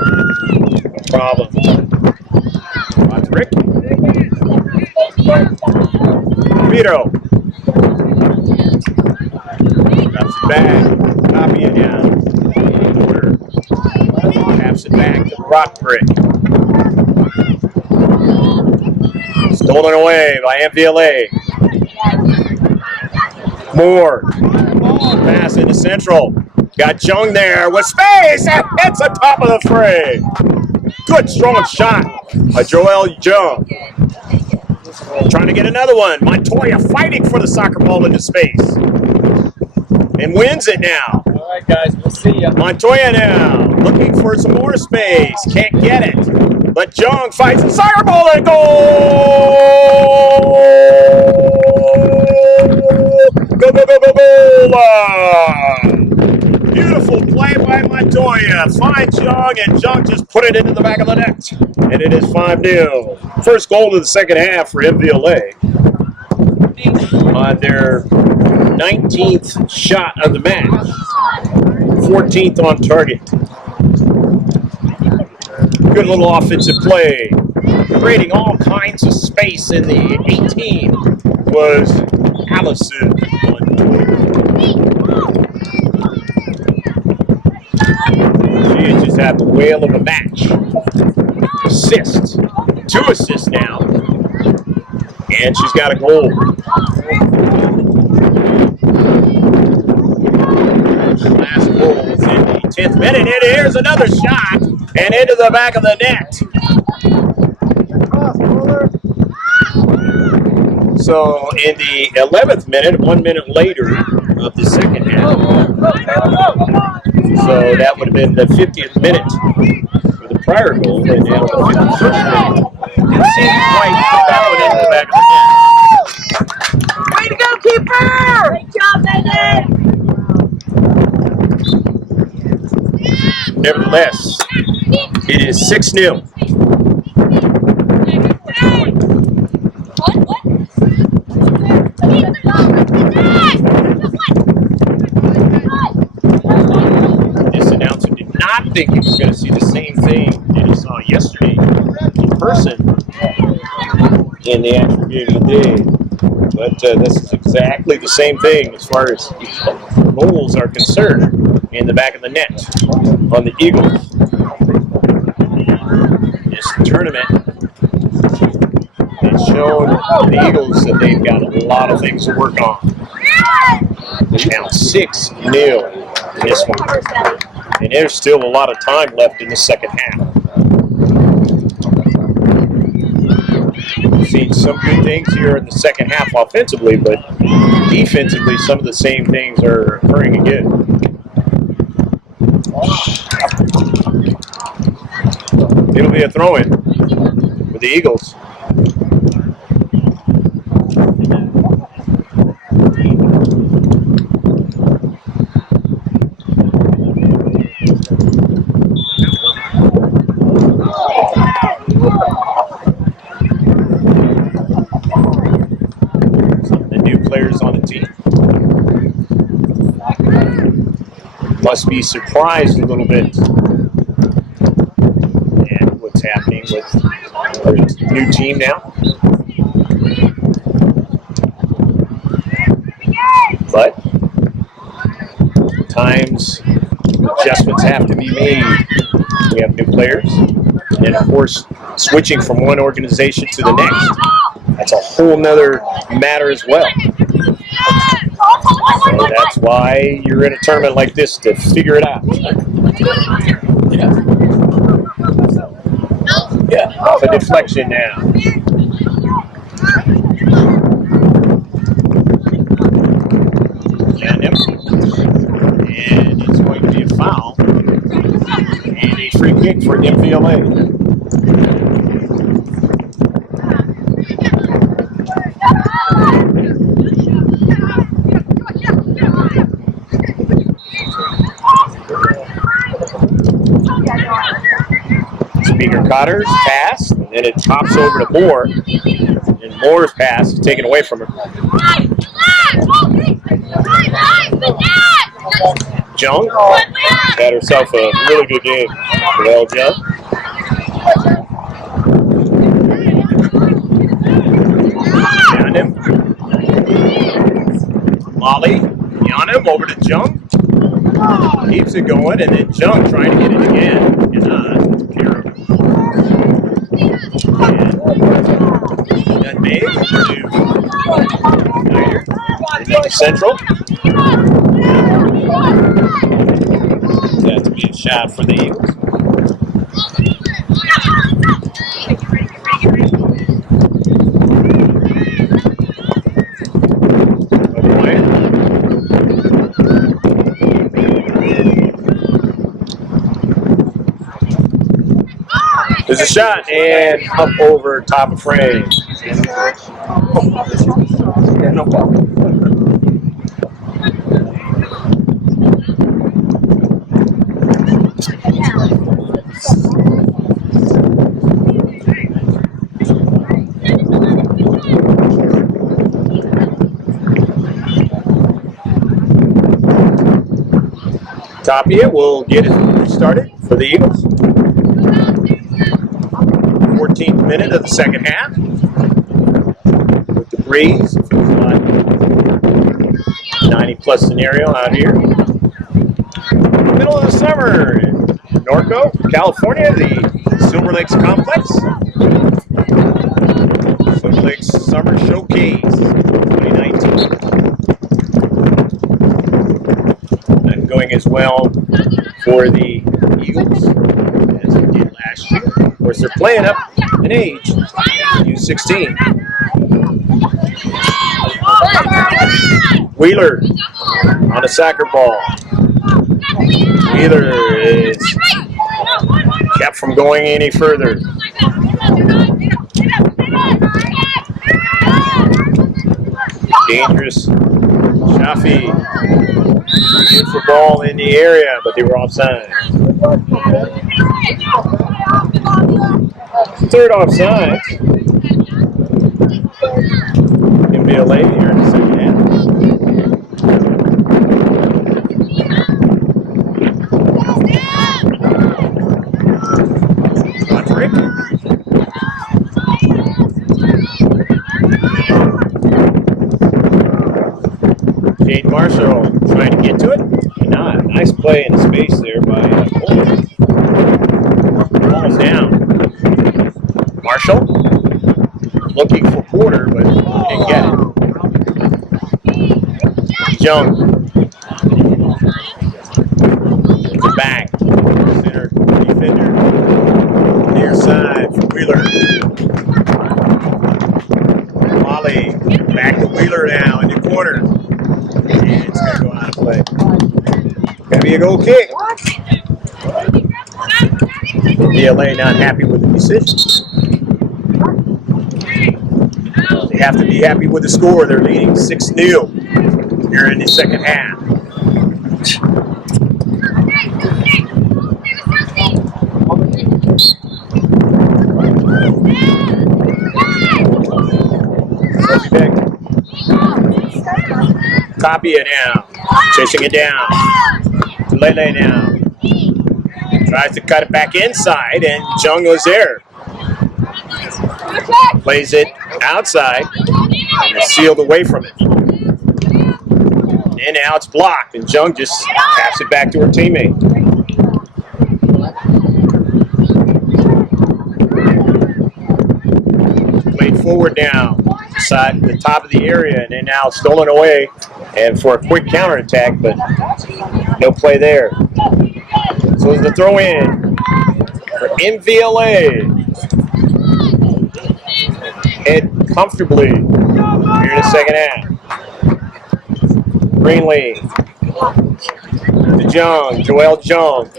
No problem. Watch Rick. Vito. Drops it back. Copy it down. Order. Taps it back to Rock Brick. Stolen away by Mvla. Moore. Pass into Central. Got Jung there with space. That's the top of the fray. Good strong shot by Joel Jung. Trying to get another one. Montoya fighting for the soccer ball into space. And wins it now. All right, guys, we'll see ya. Montoya now. Looking for some more space. Can't get it. But Jung fights the soccer ball and goal! Go, go, go, go, goal! Beautiful play by Montoya. Finds Jung, and Jung just put it into the back of the net. And it is 5-0. First goal of the second half for Mvla. On their 19th shot of the match. 14th on target. Good little offensive play. Creating all kinds of space in the 18 was Allison. She just had the whale of a match. Assist. 2 assists now. And she's got a goal. Last goal is in the 10th minute. And here's another shot. And into the back of the net. So in the 11th minute, 1 minute later of the second half. So that would have been the 50th minute for the prior goal. And now the 51st minute. Didn't seem to quite put that one into the back of the net. Way to go, keeper! Great job, Megan! Nevertheless, it is 6-0. This announcer did not think he was going to see the same thing that he saw yesterday in person in the actual game of the day. But this is exactly the same thing as far as goals are concerned in the back of the net on the Eagles. This tournament has shown the Eagles that they've got a lot of things to work on. They're now 6-0 in this one. And there's still a lot of time left in the second half. We've seen some good things here in the second half offensively, but defensively some of the same things are occurring again. It'll be a throw-in for the Eagles. Some of the new players on the team must be surprised a little bit at what's happening with our new team now. But times adjustments have to be made. We have new players. And of course, switching from one organization to the next, that's a whole nother matter as well. So that's why you're in a tournament like this, to figure it out. Yeah, off a deflection now. And it's going to be a foul. And a free kick for Mvla. Speaker Cotter's pass, and then it pops over to Moore. And Moore's pass is taken away from her. Jung had herself a really good game. Well, Jung. Yanim. Molly. Yanim over to Jung. Keeps it going, and then Jung trying to get it again. And May to Snyder. Central. That to be a shot for the Eagles. There's a shot and up over top of frame. No problem. Tapia will get it started for the Eagles. 14th minute of the second half. With the breeze, it feels like 90-plus scenario out here. Middle of the summer. Norco, California, the Silverlakes complex. Silverlakes Summer Showcase 2019. And going as well for the Eagles as they did last year. Of course, they're playing up in age, U16. Wheeler on a soccer ball. Wheeler is kept from going any further. Dangerous. Shafi. Beautiful ball in the area, but they were offside. Third offside. Mvla here in the second half. Roderick. Jade Marshall trying to get to it. Not. Nice play in the space there by Porter. Ball's down. Marshall looking for Porter, but didn't get it. Jung. It's back. Center defender. Near side for Wheeler. Molly back to Wheeler now in the corner. And it's going to go out of play. Gonna be a goal kick. DLA not happy with the decision. They have to be happy with the score. They're leading 6-0 here in the second half. Copy it now. Chasing it down. Lele now. Tries to cut it back inside, and Jung was there. Plays it outside, and is sealed away from it. And now it's blocked, and Jung just taps it back to her teammate. Played forward now, inside the top of the area, and then now stolen away, and for a quick counterattack, but no play there. So it's the throw in for Mvla. Head comfortably here in the second half. Greenlee to Jung, Joel Jung.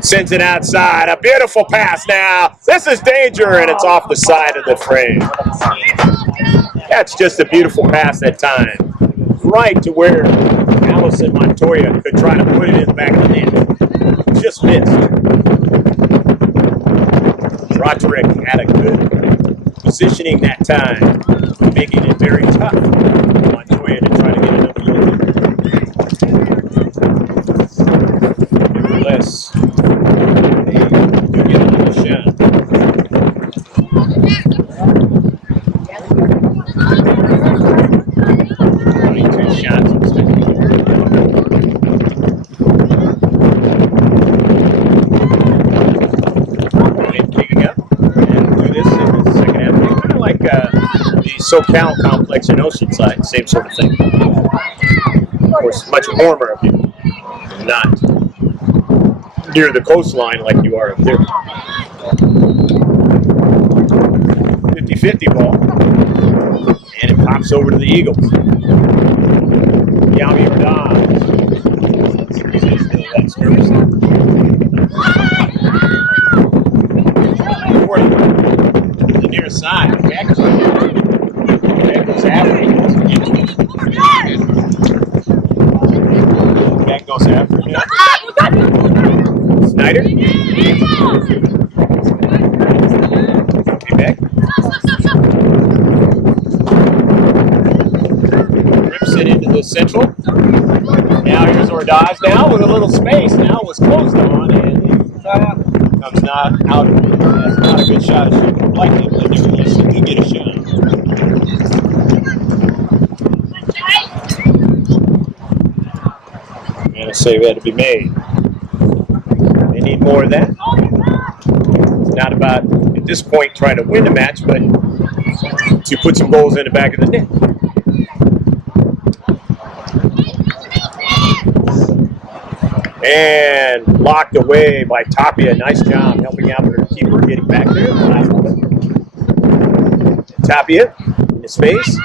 Sends it outside. A beautiful pass now. This is danger, and it's off the side of the frame. That's just a beautiful pass that time. Right to where Allison Montoya could try to put it in the back of the net. Just missed. Roderick had a good positioning that time, making it very tough for Montoya to try to get another look. Nevertheless, they do get another shot. Shots. Kicking up and do this in the second half. Kind of like the SoCal complex in Oceanside, same sort of thing. Of course, much warmer up here, not near the coastline like you are up there. 50-50 ball, and it pops over to the Eagles. Yami Ordaz. The near side. Back goes after him. Back goes after him. Snyder. Okay, back. Rips it into the central. Now here's Ordaz now with a little space. Now was closed on, and comes not out. That's not a good shot. She would like him to do this. He did get a shot. And a save had to be made. And more of that. It's not about, at this point, trying to win the match, but to put some goals in the back of the net. And blocked away by Tapia. Nice job helping out with her keeper, getting back there. Last moment. Tapia in his face,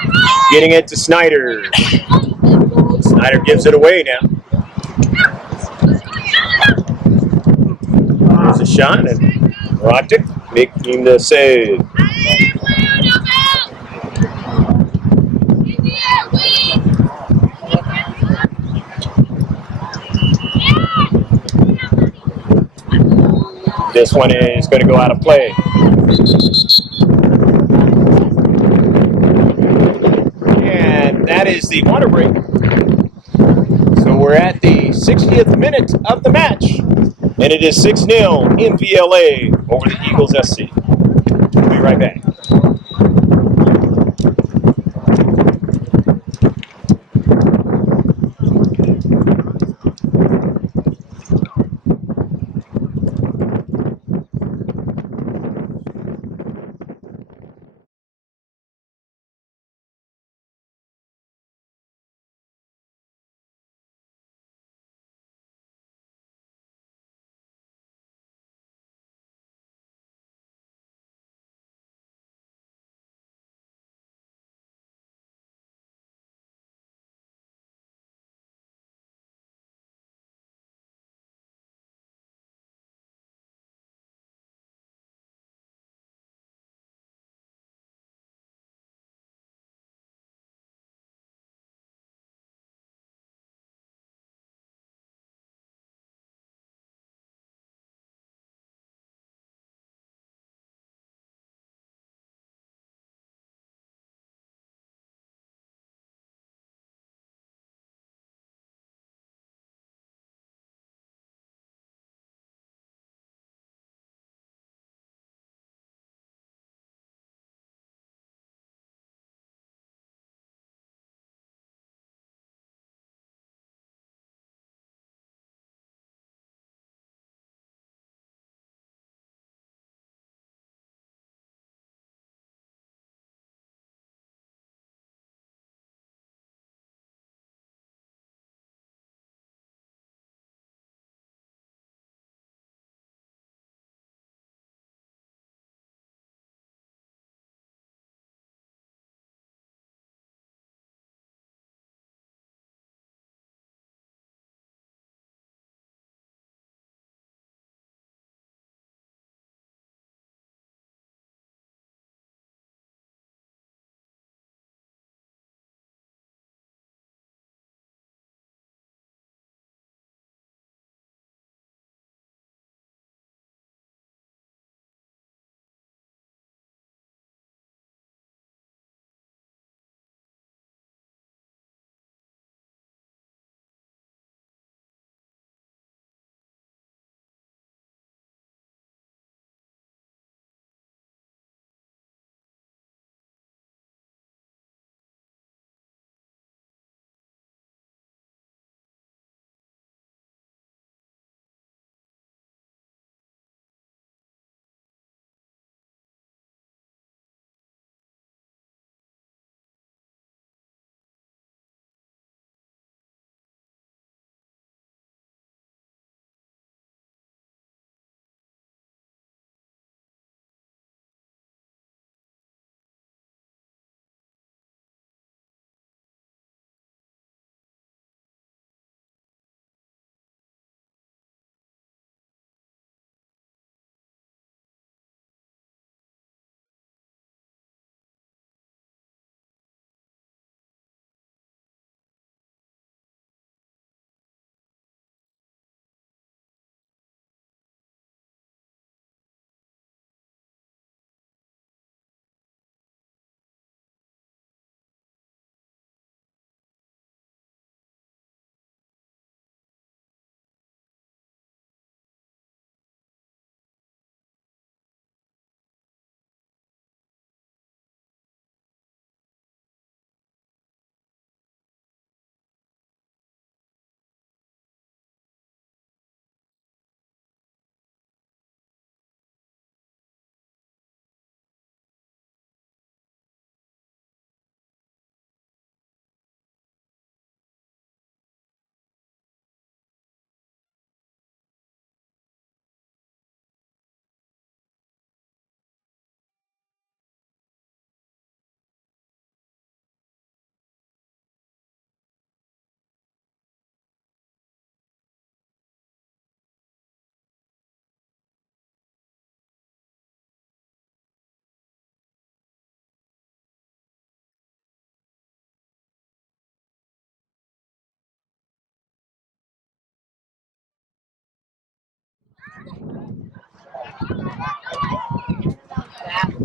getting it to Snyder. Snyder gives it away now. There's a shot, and Roddick making the save. This one is going to go out of play. And that is the water break. So we're at the 60th minute of the match. And it is 6-0 Mvla over the Eagles SC. We'll be right back.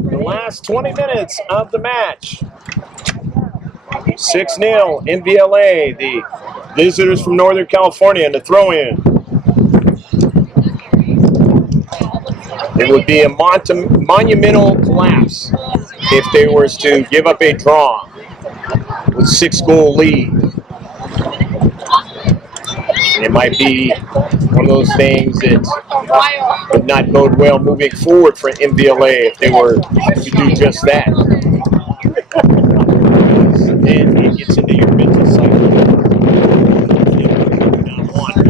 The last 20 minutes of the match. 6-0 MVLA, the visitors from Northern California, in the throw-in. It would be a monumental collapse if they were to give up a draw with 6-goal lead. And it might be one of those things that would not bode well moving forward for MVLA if they were to do just that. Then it gets into your mental cycle. You do not want to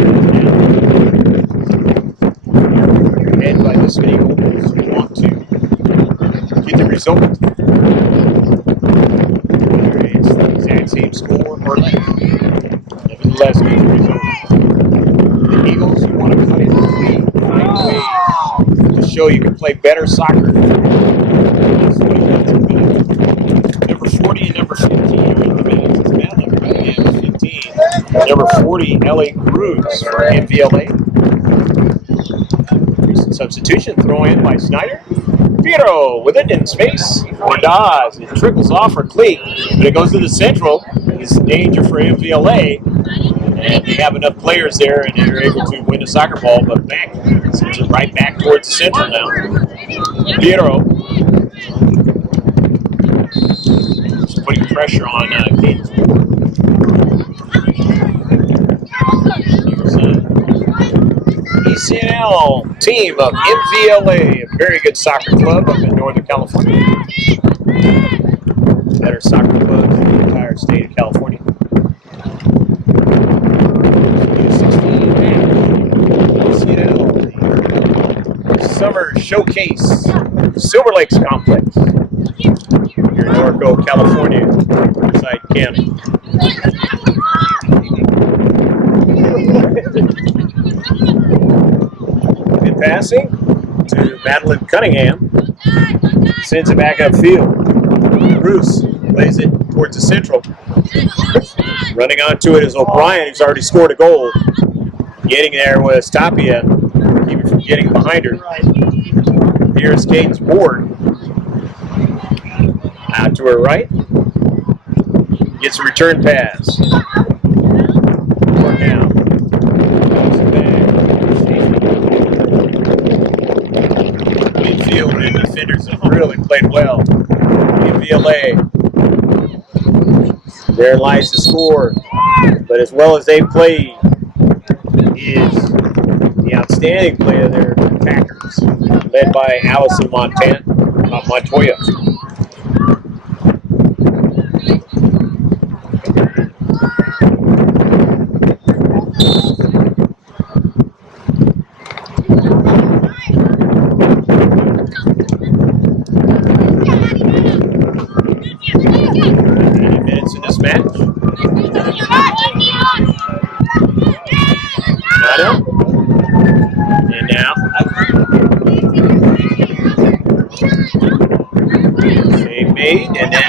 and by this many goals, you want to get the result. Whether it's the exact same score or less. Nevertheless, get the result. The Eagles, you want to cut it clean, find ways to show you can play better soccer. Number 40 and number 15 are in the minutes. It's bad luck. Cunningham is 15. Number 40, Ellie Cruz for MVLA. Recent substitution, throw in by Snyder. Piero with it in space. Ordaz. It trickles off for Cleat, but it goes to the central. It's a danger for MVLA. And they have enough players there, and they're able to win the soccer ball, but back. Sends it right back towards the central now. Piero. Just putting pressure on Caden's board. Ecnl team of MVLA, a very good soccer club up in Northern California. Better soccer clubs in the entire state of California. Ecnl Summer Showcase, Silverlakes Complex. Here in Norco, California, Riverside County. Good passing to Madeline Cunningham. Sends it back upfield. Bruce plays it towards the central. Running onto it is O'Brien, who's already scored a goal. Getting there was Tapia, keeping from getting behind her. Here's Caden's board. Out to her right. Gets a return pass. Forward now. Midfield and defenders have really played well. MVLA. There lies the score. But as well as they played is the outstanding play of their attackers, led by Allison Montoya. Minutes in this match. And now, they made, and then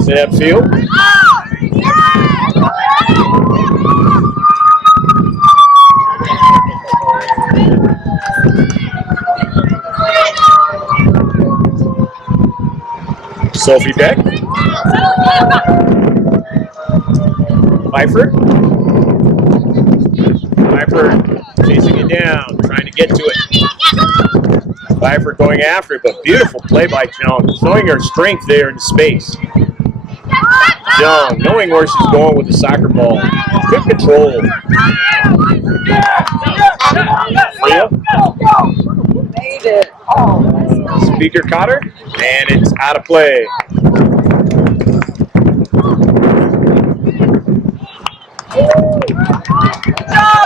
set upfield. Sophie Beck. Pfeiffer chasing it down, trying to get to it. Pfeiffer going after it, but beautiful play by Joan, showing her strength there in space. Joan, knowing where she's going with the soccer ball. Good control. Freya. Made it. Speaker caught her, and it's out of play.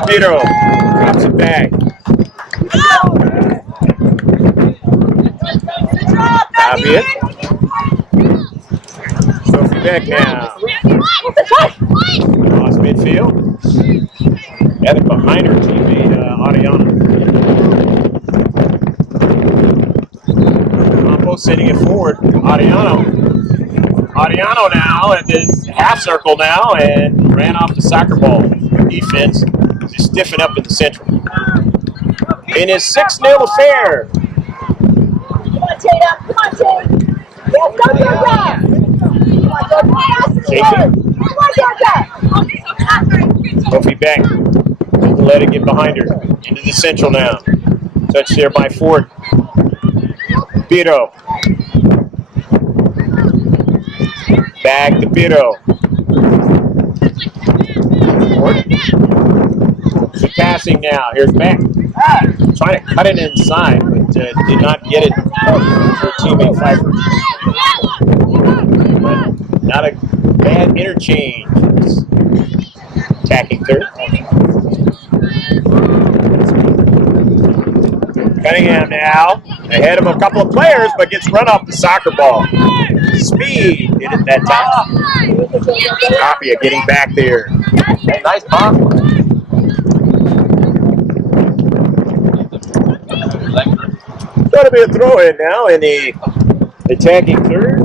Piero drops it back. Tapia. Sophie Beck now. Lost midfield. Got it behind her teammate, Ariana. Campo sending it forward. Ariano now at the half circle now and ran off the soccer ball. Defense just stiffen up in the central. in his 6-0 affair. Come on, Tada. Come on, Tada. Yes, go, Georgia. Come on, Georgia. Come on, Georgia. Sophie Beck doesn't let it get behind her. Into the central now. Touched there by Ford. Bito. Back to Bito. The passing now. Here's Beck. Trying to cut it inside, but did not get it for her teammate Pfeiffer. But not a bad interchange. Attacking third. Cunningham now ahead of a couple of players, but gets run off the soccer ball. Speed did it that time. Tapia getting back there. Hey, nice pop. Going to be a throw in now in the attacking third.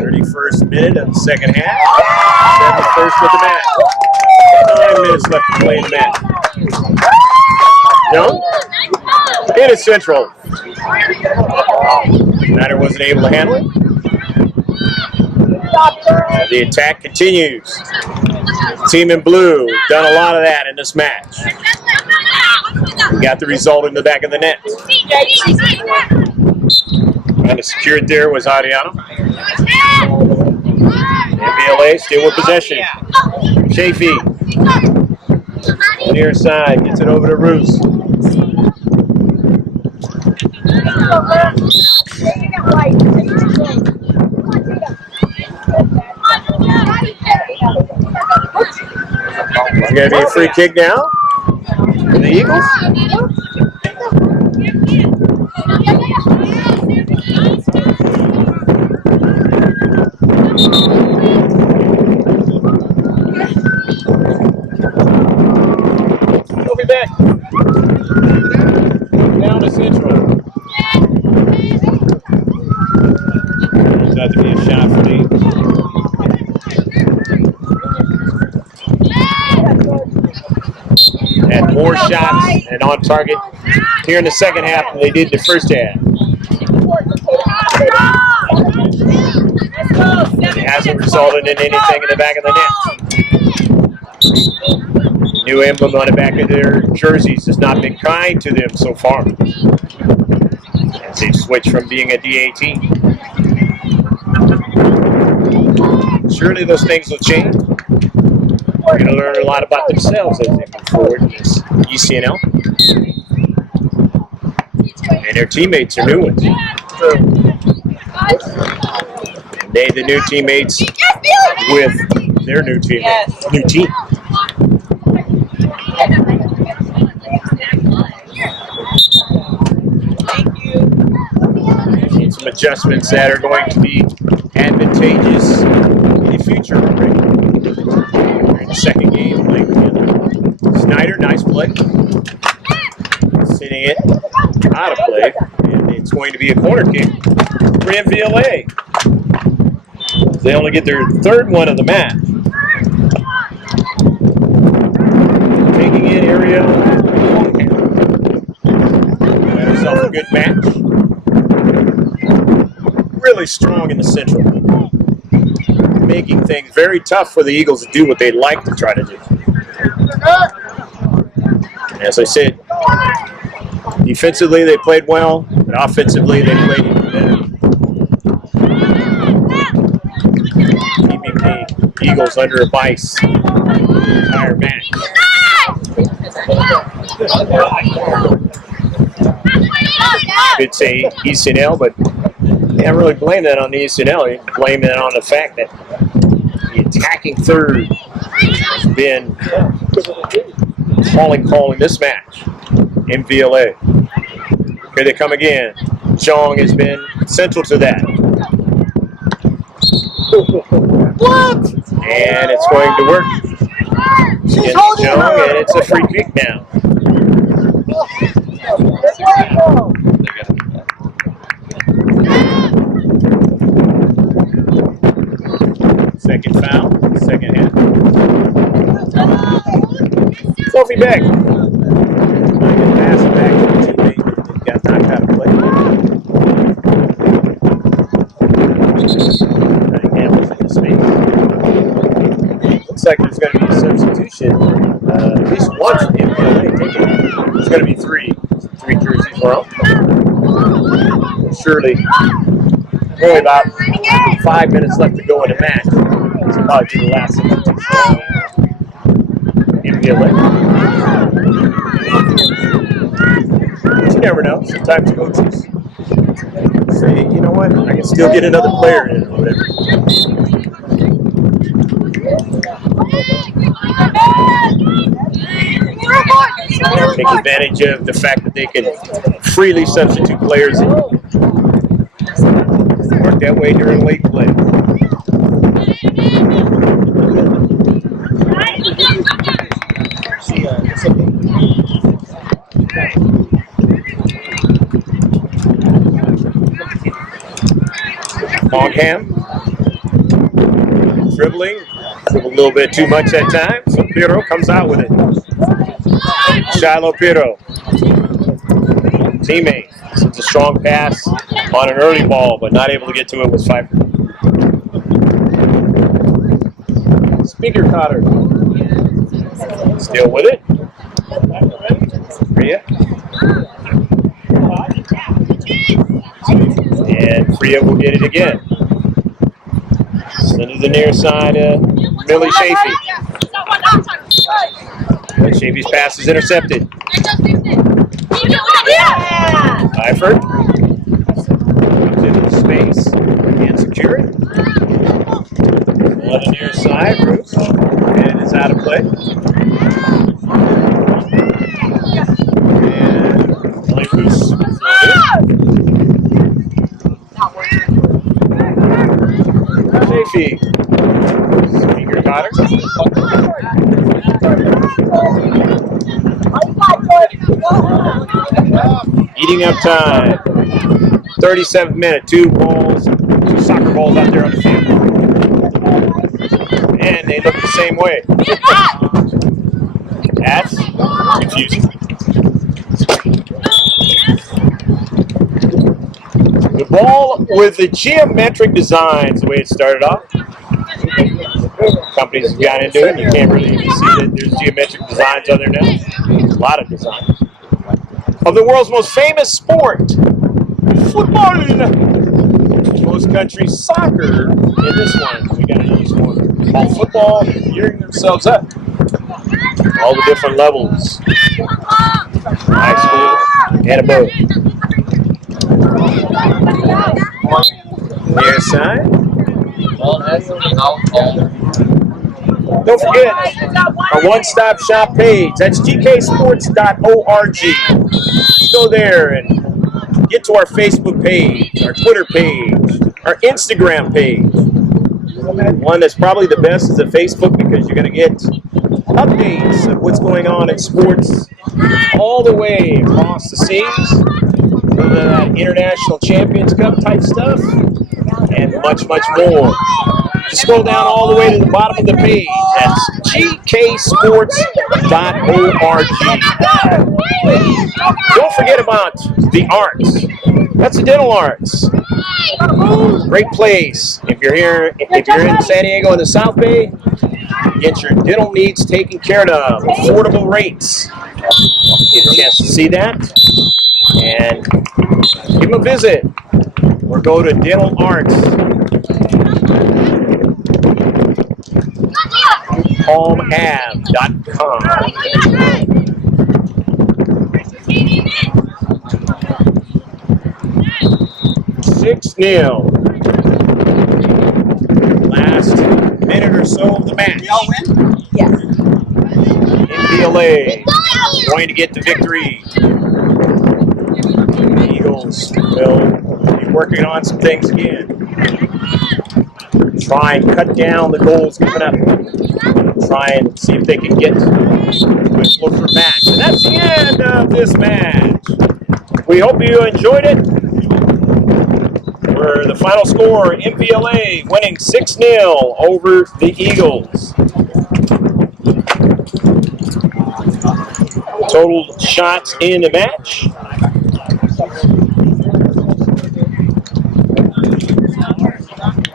31st minute of the second half. 71st with the match. 9 minutes left to play in the match. Young in his central. Snyder wasn't able to handle it. The attack continues. Team in blue done a lot of that in this match. We got the result in the back of the net. Trying to secure it there was Ariano. Mvla still with possession. Chafee. Near side, gets it over to Roos. It's going to be a free kick now for the Eagles. We'll be back. Down to Central. It's about to be a shot for the Eagles. Had more shots and on target here in the second half than they did in the first half. It hasn't resulted in anything in the back of the net. New emblem on the back of their jerseys has not been kind to them so far, as they've switched from being a DA team. Surely those things will change. They're going to learn a lot about themselves as they move forward in this Ecnl. And their teammates are new ones. And they, the new teammates, with their new team. New team. Need some adjustments that are going to be advantageous in the future already. The second game playing together. Snyder, nice play. Sending it out of play. And it's going to be a corner kick for Mvla. They only get their third one of the match. Taking in Ariel. Had herself a good match. Really strong in the central. Making things very tough for the Eagles to do what they'd like to try to do. As I said, defensively they played well, but offensively they played even better. Keeping the Eagles under a vice the entire match. Could say Ecnl, but you can't really blame that on the Ecnl. You blame that on the fact that the attacking third has been calling this match. Mvla. Here they come again. Zhang has been central to that. What? And it's going to work. Against Zhang, and it's a free kick now. Second foul, second half. Sophie Beck like there's going to be a substitution. At least one for MVLA. There's going to be three jerseys for them. Surely, only about 5 minutes left to go in the match. It's probably to the last substitution. MVLA. But you never know. Sometimes coaches say, you know what, I can still get another player in or whatever. Take advantage of the fact that they can freely substitute players in. Work that way during late play. Longham, dribbling a little bit too much at times. So Pirro comes out with it. Shiloh Pirro, teammate, sends a strong pass on an early ball, but not able to get to it with Pfeiffer. Speaker Cotter, still with it. Freya. And Freya will get it again. Send to the near side, Millie Chafee. But Chafee's pass is intercepted. Eifert comes into space and secure it. On the near side, Bruce, and it's out of play. And Millie Bruce. Chafee. Speaker Cotter. Eating up time. 37th minute. Two soccer balls out there on the field. And they look the same way. That's confusing. The ball with the geometric designs, the way it started off. Companies have gotten into it. You can't really see that there's geometric designs on there now. A lot of designs. Of the world's most famous sport, football. Most countries, soccer. In this one, we got another sport called football, gearing themselves up. All the different levels. High school and above. Near side. Don't forget our one-stop shop page. That's gksports.org. Just go there and get to our Facebook page, our Twitter page, our Instagram page. One that's probably the best is the Facebook because you're going to get updates of what's going on in sports all the way across the seas. The International Champions Cup type stuff, and much, much more. Just scroll down all the way to the bottom of the page. That's gksports.org. Don't forget about the arts. That's the dental arts. Great place. If you're in San Diego in the South Bay, get your dental needs taken care of. Affordable rates. Get a chance to see that. And give them a visit or go to Dental Arts. PalmAve.com. 6-0. Last minute or so of the match. Y'all win? Yes. MVLA going to get the victory. The Eagles will be working on some things again. Try and cut down the goals given up. Try and see if they can get to a closer match. And that's the end of this match. We hope you enjoyed it. For the final score, MVLA winning 6-0 over the Eagles. Total shots in the match.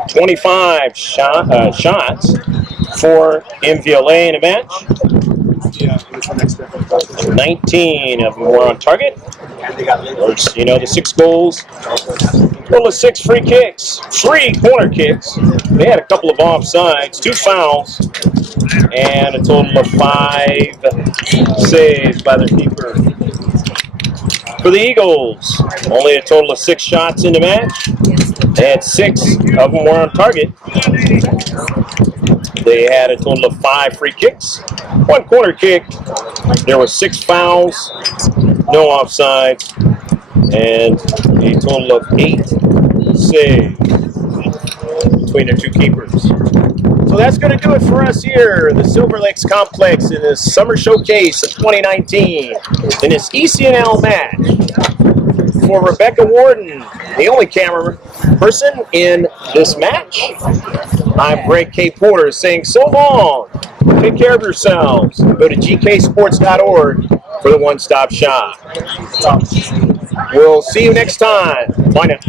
25 shots, for Mvla in a match. 19 of them were on target. You know, the 6 goals. Total of 6 free kicks, 3 corner kicks. They had a couple of offsides, 2 fouls, and a total of 5 saves by their keeper. For the Eagles, only a total of 6 shots in the match. They had 6 of them were on target. They had a total of 5 free kicks, 1 corner kick. There were 6 fouls, no offsides, and a total of 8 saves between the 2 keepers. So that's going to do it for us here in the Silverlakes Complex in this Summer Showcase of 2019 in this Ecnl match. For Rebecca Warden, the only camera person in this match, I'm Greg K. Porter saying so long. Take care of yourselves. Go to gksports.org for the one-stop shop. We'll see you next time. Bye now.